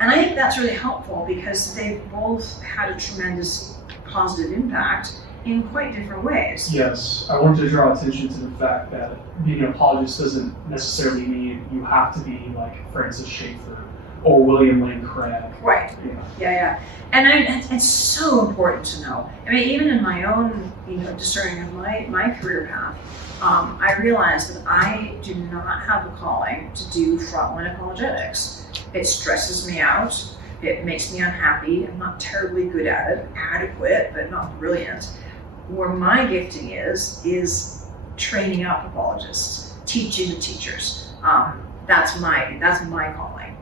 And I think that's really helpful because they both had a tremendous positive impact in quite different ways. Yes, I wanted to draw attention to the fact that being an apologist doesn't necessarily mean you have to be like Francis Schaeffer or William Lane Craig. Right. Yeah. And it's so important to know. I mean, even in my own, discerning of my career path, I realized that I do not have a calling to do frontline apologetics. It stresses me out. It makes me unhappy. I'm not terribly good at it, adequate, but not brilliant. Where my gifting is training up apologists, teaching the teachers. That's my calling.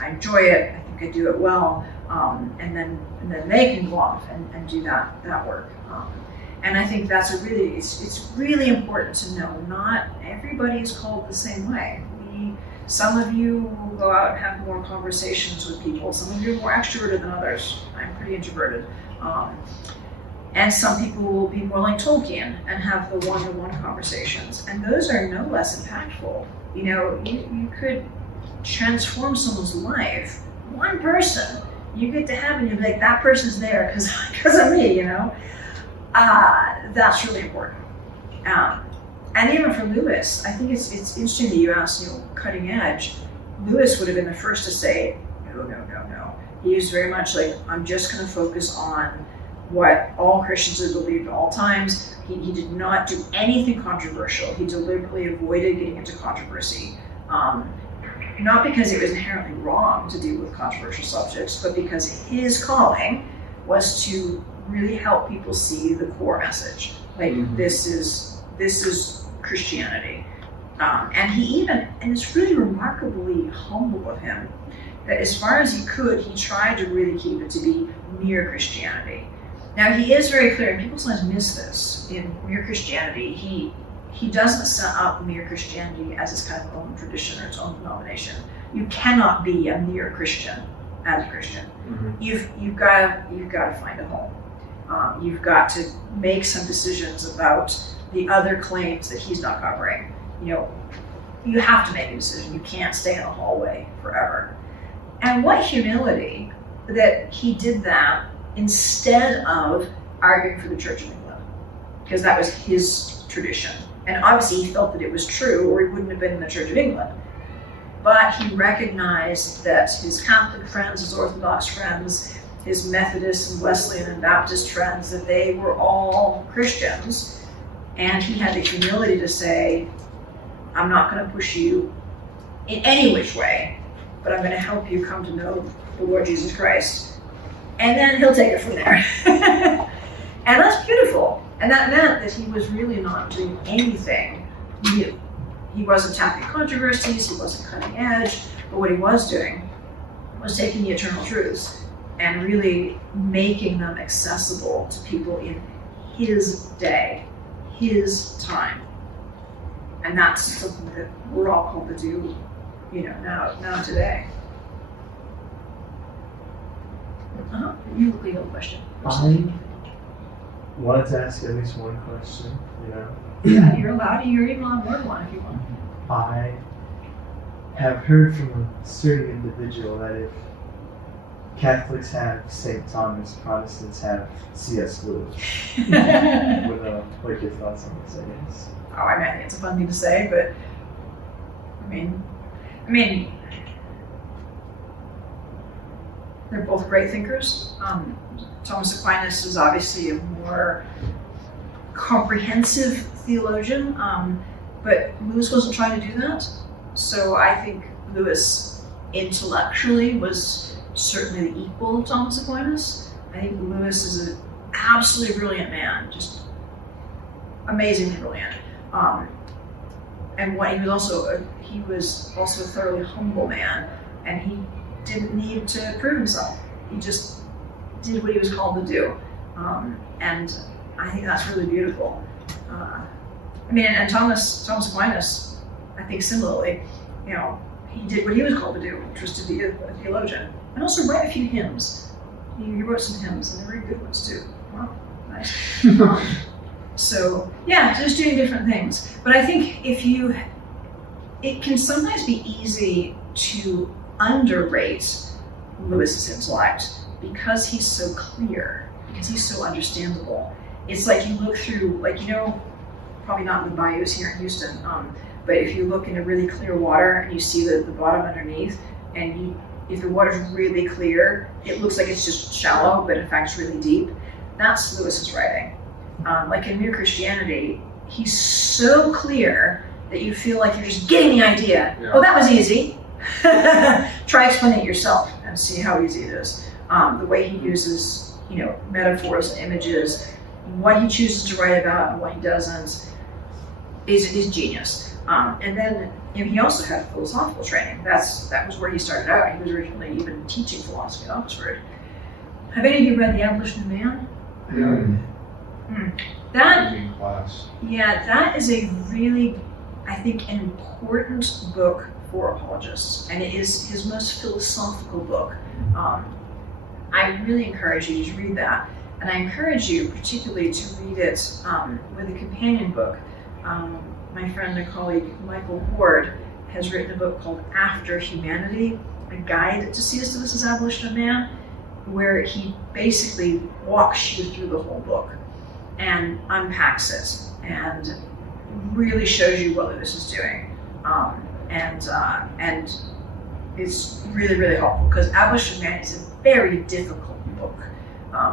I enjoy it. I think I do it well, and then they can go off and do that work. And I think that's it's really important to know not everybody is called the same way. Some of you will go out and have more conversations with people. Some of you are more extroverted than others. I'm pretty introverted. And some people will be more like Tolkien and have the one-to-one conversations. And those are no less impactful. You know, you could transform someone's life. One person you get to have and you'll be like, that person's there because of me, you know? That's really important. And even for Lewis, I think it's interesting that you asked, cutting edge. Lewis would have been the first to say, no. He was very much like, I'm just going to focus on what all Christians have believed at all times. He did not do anything controversial. He deliberately avoided getting into controversy. Not because it was inherently wrong to deal with controversial subjects, but because his calling was to really help people see the core message. Like, this is Christianity. And it's really remarkably humble of him that as far as he could, he tried to really keep it to be mere Christianity. Now, he is very clear, and people sometimes miss this. In mere Christianity, he doesn't set up mere Christianity as its kind of own tradition or its own denomination. You cannot be a mere Christian as a Christian. You've got to find a home. You've got to make some decisions about the other claims that he's not covering. You have to make a decision. You can't stay in the hallway forever. And what humility that he did that instead of arguing for the Church of England, because that was his tradition. And obviously he felt that it was true, or he wouldn't have been in the Church of England. But he recognized that his Catholic friends, his Orthodox friends, his Methodist and Wesleyan and Baptist friends, that they were all Christians. And he had the humility to say, I'm not going to push you in any which way, but I'm going to help you come to know the Lord Jesus Christ. And then he'll take it from there. And that's beautiful. And that meant that he was really not doing anything new. He wasn't tackling controversies, he wasn't cutting edge, but what he was doing was taking the eternal truths and really making them accessible to people in his day, his time. And that's something that we're all called to do, now today. You have a question. I wanted to ask at least one question, Yeah, you're allowed. You're even allowed more than one if you want. I have heard from a certain individual that if Catholics have St. Thomas, Protestants have C.S. Lewis. What your thoughts on this, I guess? I think it's a fun thing to say, but I mean, they're both great thinkers. Thomas Aquinas is obviously a more comprehensive theologian, but Lewis wasn't trying to do that. So I think Lewis intellectually was certainly the equal of Thomas Aquinas. I think Lewis is an absolutely brilliant man, just amazingly brilliant. And what he was also a thoroughly humble man, and he didn't need to prove himself. He just did what he was called to do, and I think that's really beautiful. And Thomas Aquinas, I think similarly, he did what he was called to do, which was to be a theologian, and also write a few hymns. He wrote some hymns, and they're very good ones too. Wow, nice. So yeah, just doing different things. But I think it can sometimes be easy to underrate Lewis's intellect because he's so clear, because he's so understandable. It's like you look through, probably not in the bayous here in Houston, but if you look into really clear water and you see the bottom underneath, and if the water's really clear, it looks like it's just shallow, but in fact it's really deep. That's Lewis's writing. Like in Mere Christianity, he's so clear that you feel like you're just getting the idea. Yeah. Oh, that was easy. Try explaining it yourself and see how easy it is. The way he uses, metaphors and images, what he chooses to write about and what he doesn't is genius. And then he also had philosophical training. That was where he started out. He was originally even teaching philosophy at Oxford. Have any of you read The Abolition of Man? That In class. Yeah, that is a really, I think, an important book for apologists, and it is his most philosophical book. I really encourage you to read that, and I encourage you particularly to read it with a companion book. My friend and colleague Michael Ward has written a book called After Humanity, a guide to C.S. Lewis's Abolition of Man, where he basically walks you through the whole book and unpacks it and really shows you what Lewis is doing. And it's really, really helpful because Abolition of Man is a very difficult book.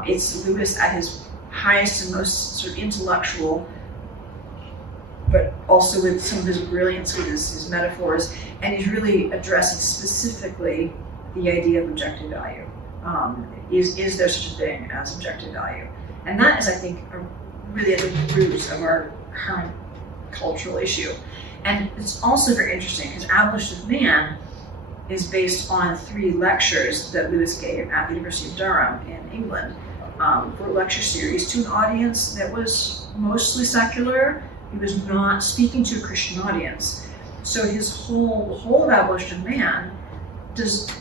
It's Lewis at his highest and most sort of intellectual, but also with some of his brilliance with his metaphors, and he's really addressing specifically the idea of objective value. Is there such a thing as objective value? And that is, I think, really at the root of our current cultural issue. And it's also very interesting because Abolition of Man is based on 3 lectures that Lewis gave at the University of Durham in England for a lecture series to an audience that was mostly secular. He was not speaking to a Christian audience. So his whole of Abolition of Man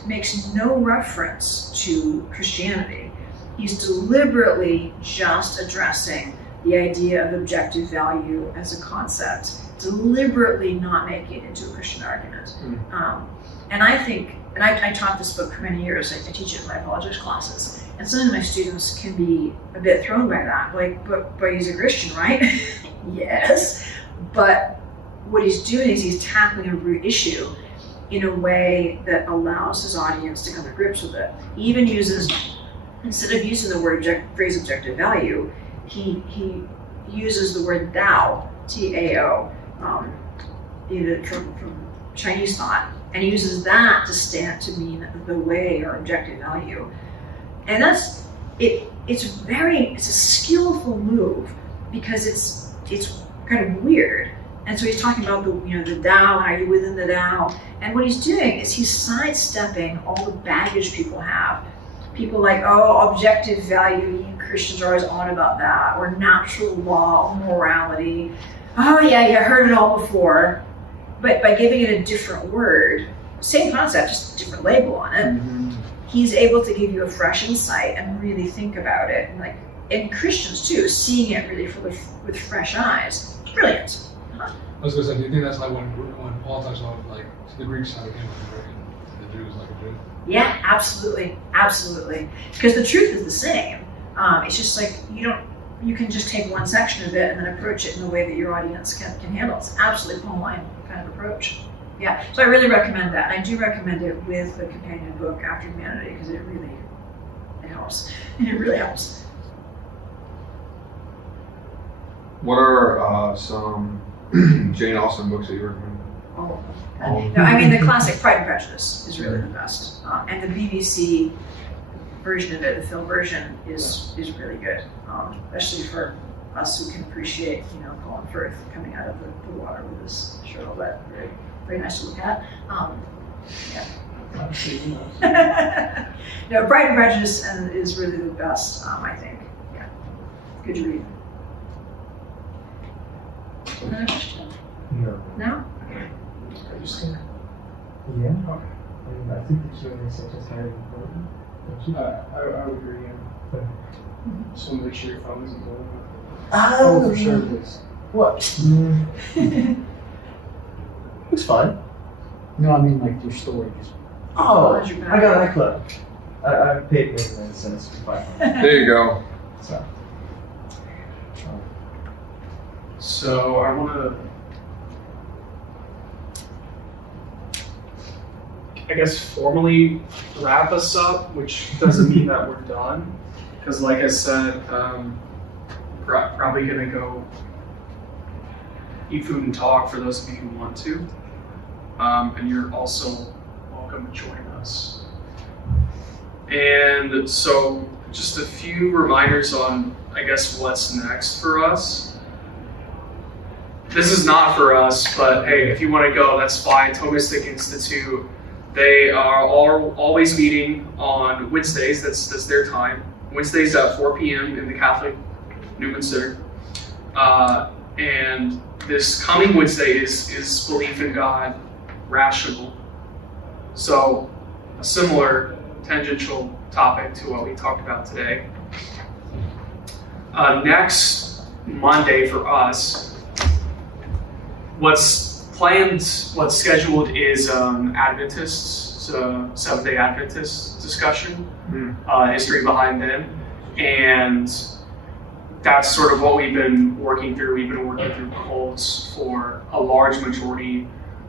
makes no reference to Christianity. He's deliberately just addressing the idea of objective value as a concept, deliberately not making it into a Christian argument. And I think, and I taught this book for many years, I teach it in my apologetics classes, and some of my students can be a bit thrown by that, like, but he's a Christian, right? Yes, but what he's doing is he's tackling a root issue in a way that allows his audience to come to grips with it. He even uses, instead of using the phrase objective value, he uses the word Tao, T-A-O, from Chinese thought, and he uses that to mean the way or objective value. And that's it. It's a skillful move because it's kind of weird. And so he's talking about the Tao, are you within the Tao? And what he's doing is he's sidestepping all the baggage people have. People like, oh, objective value, you Christians are always on about that, or natural law, morality. Oh yeah, I heard it all before. But by giving it a different word, same concept, just a different label on it, he's able to give you a fresh insight and really think about it. And Christians too, seeing it really with fresh eyes. Brilliant. I was going to say, do you think that's like when Paul talks about like the Greeks have a king and the Jews like a Jew? Yeah, absolutely, absolutely. Because the truth is the same. It's just like you can just take one section of it and then approach it in the way that your audience can handle it. It's absolutely Pauline kind of approach. Yeah, so I really recommend that. And I do recommend it with the companion book After Humanity because it helps. It really helps. What are some Jane Austen books that you recommend? Oh, no, I mean the classic Pride and Prejudice is really the best, and the BBC version of it, the film version, is really good, especially for us who can appreciate, Colin Firth coming out of the water with his shirt all wet. Very, very nice to look at. Yeah. No, Pride and Prejudice is really the best, I think. Yeah, good to read. Another question? No. No? Are you scared? Yeah. I think the Q&A section is very important. Don't you? I would agree. Yeah. Just want to make sure your phone isn't blowing up. Oh, for sure, please. What? It's fine. No, I mean like your story. Just Oh, How's your I got iCloud. I paid maintenance and it's fine. There you go. So. So I want to, I guess, formally wrap us up, which doesn't mean that we're done, because like I said, probably gonna go eat food and talk for those of you who want to. And you're also welcome to join us. And so just a few reminders on, I guess, what's next for us. This is not for us, but hey, if you want to go, that's fine. Thomistic Institute, they are always meeting on Wednesdays. That's their time. Wednesdays at 4 p.m. in the Catholic Newman Center. And this coming Wednesday is Belief in God Rational. So a similar tangential topic to what we talked about today. Next Monday for us, what's scheduled is Adventists, so Seventh-day Adventist discussion, history behind them, and that's sort of what we've been working through. We've been working through cults for a large majority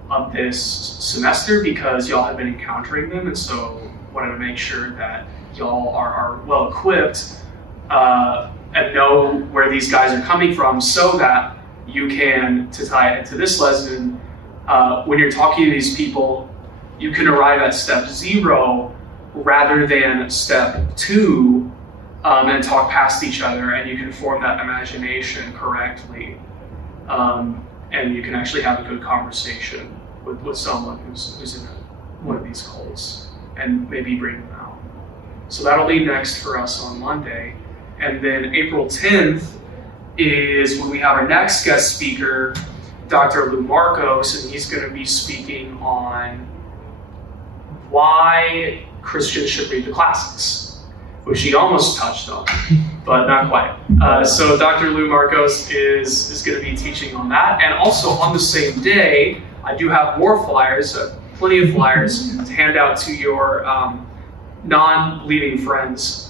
of this semester because y'all have been encountering them, and so wanted to make sure that y'all are well equipped and know where these guys are coming from, so that you can, to tie it into this lesson, when you're talking to these people, you can arrive at step 0 rather than step 2 and talk past each other, and you can form that imagination correctly, and you can actually have a good conversation with someone who's in one of these cults and maybe bring them out. So that'll be next for us on Monday. And then April 10th is when we have our next guest speaker, Dr. Lou Marcos, and he's going to be speaking on why Christians should read the classics, which he almost touched on, but not quite. So Dr. Lou Marcos is going to be teaching on that. And also on the same day, I do have more flyers, plenty of flyers to hand out to your non-believing friends.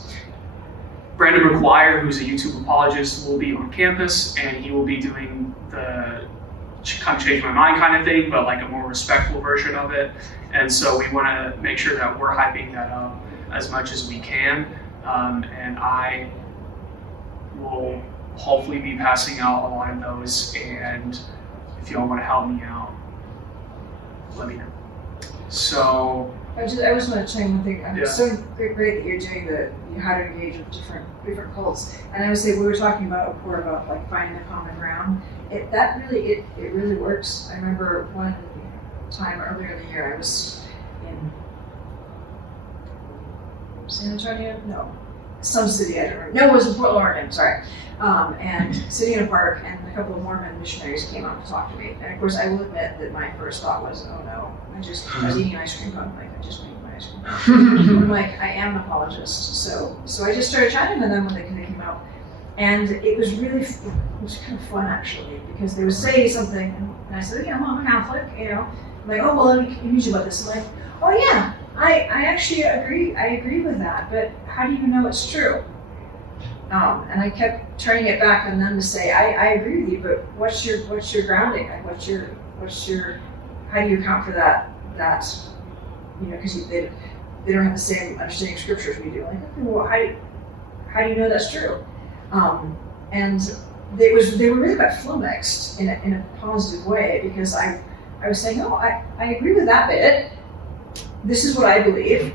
Brandon McGuire, who's a YouTube apologist, will be on campus, and he will be doing the kind of change my mind kind of thing, but like a more respectful version of it. And so we want to make sure that we're hyping that up as much as we can. And I will hopefully be passing out a lot of those, and if y'all want to help me out, let me know. So I just want to chime one thing. Yeah. It's so great that you're doing how to engage with different cults. And I would say we were talking about before about like finding the common ground. It really works. I remember one time earlier in the year I was in San Antonio? No. Some city, I don't remember. No, it was in Portland, Oregon, sorry. And sitting in a park, and a couple of Mormon missionaries came out to talk to me. And of course, I will admit that my first thought was, oh no, I was eating an ice cream cone, like I just made my ice cream cone. I'm like, I am an apologist. So I just started chatting with them when they came out. And it was kind of fun actually, because they would say something, and I said, yeah, I'm a Catholic, I'm like, oh, well, let me use you about this. I'm like, oh yeah, I actually agree with that, but how do you know it's true? And I kept turning it back on them to say, I agree with you, but what's your grounding? Like, what's your how do you account for that because they don't have the same understanding of scripture as we do. Like, okay, well, how do you know that's true? And they were really got flummoxed in a positive way, because I was saying, oh, I agree with that bit. This is what I believe.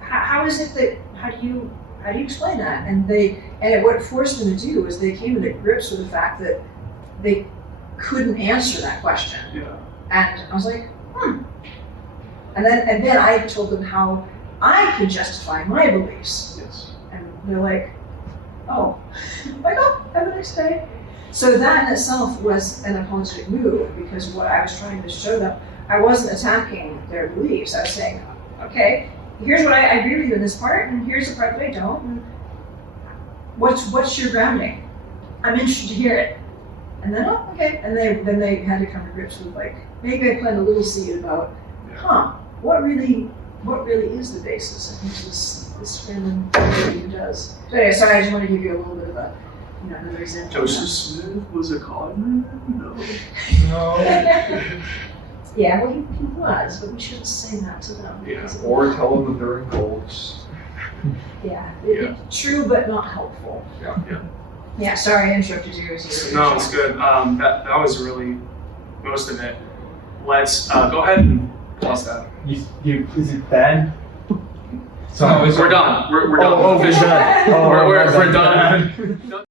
How is it that how do you explain that? And what it forced them to do was they came to grips with the fact that they couldn't answer that question. Yeah. And I was like, And then I told them how I could justify my beliefs. Yes. And they're like, oh, have a nice day. So that in itself was an apologetic move, because what I was trying to show them, I wasn't attacking their beliefs. I was saying, okay, here's what I agree with you in this part, and here's the part that I don't. And what's your grounding? I'm interested to hear it. And then, oh, okay. And then they had to come to grips with, like, maybe I planted a little seed about, what really is the basis? I think this random thing does. So anyway, sorry, I just want to give you a little bit of another example. Joseph Smith was a conman? No. Yeah, well, he was, but we shouldn't say that to them. Yeah. Or tell them that they're in cults. Yeah, true but not helpful. Yeah. Yeah, sorry I interrupted you. No, it's good. That was really most of it. Let's go ahead and pause that. Is it bad? So We're done. We're done. Oh, Officially. we're done. Oh, We're my bad. done.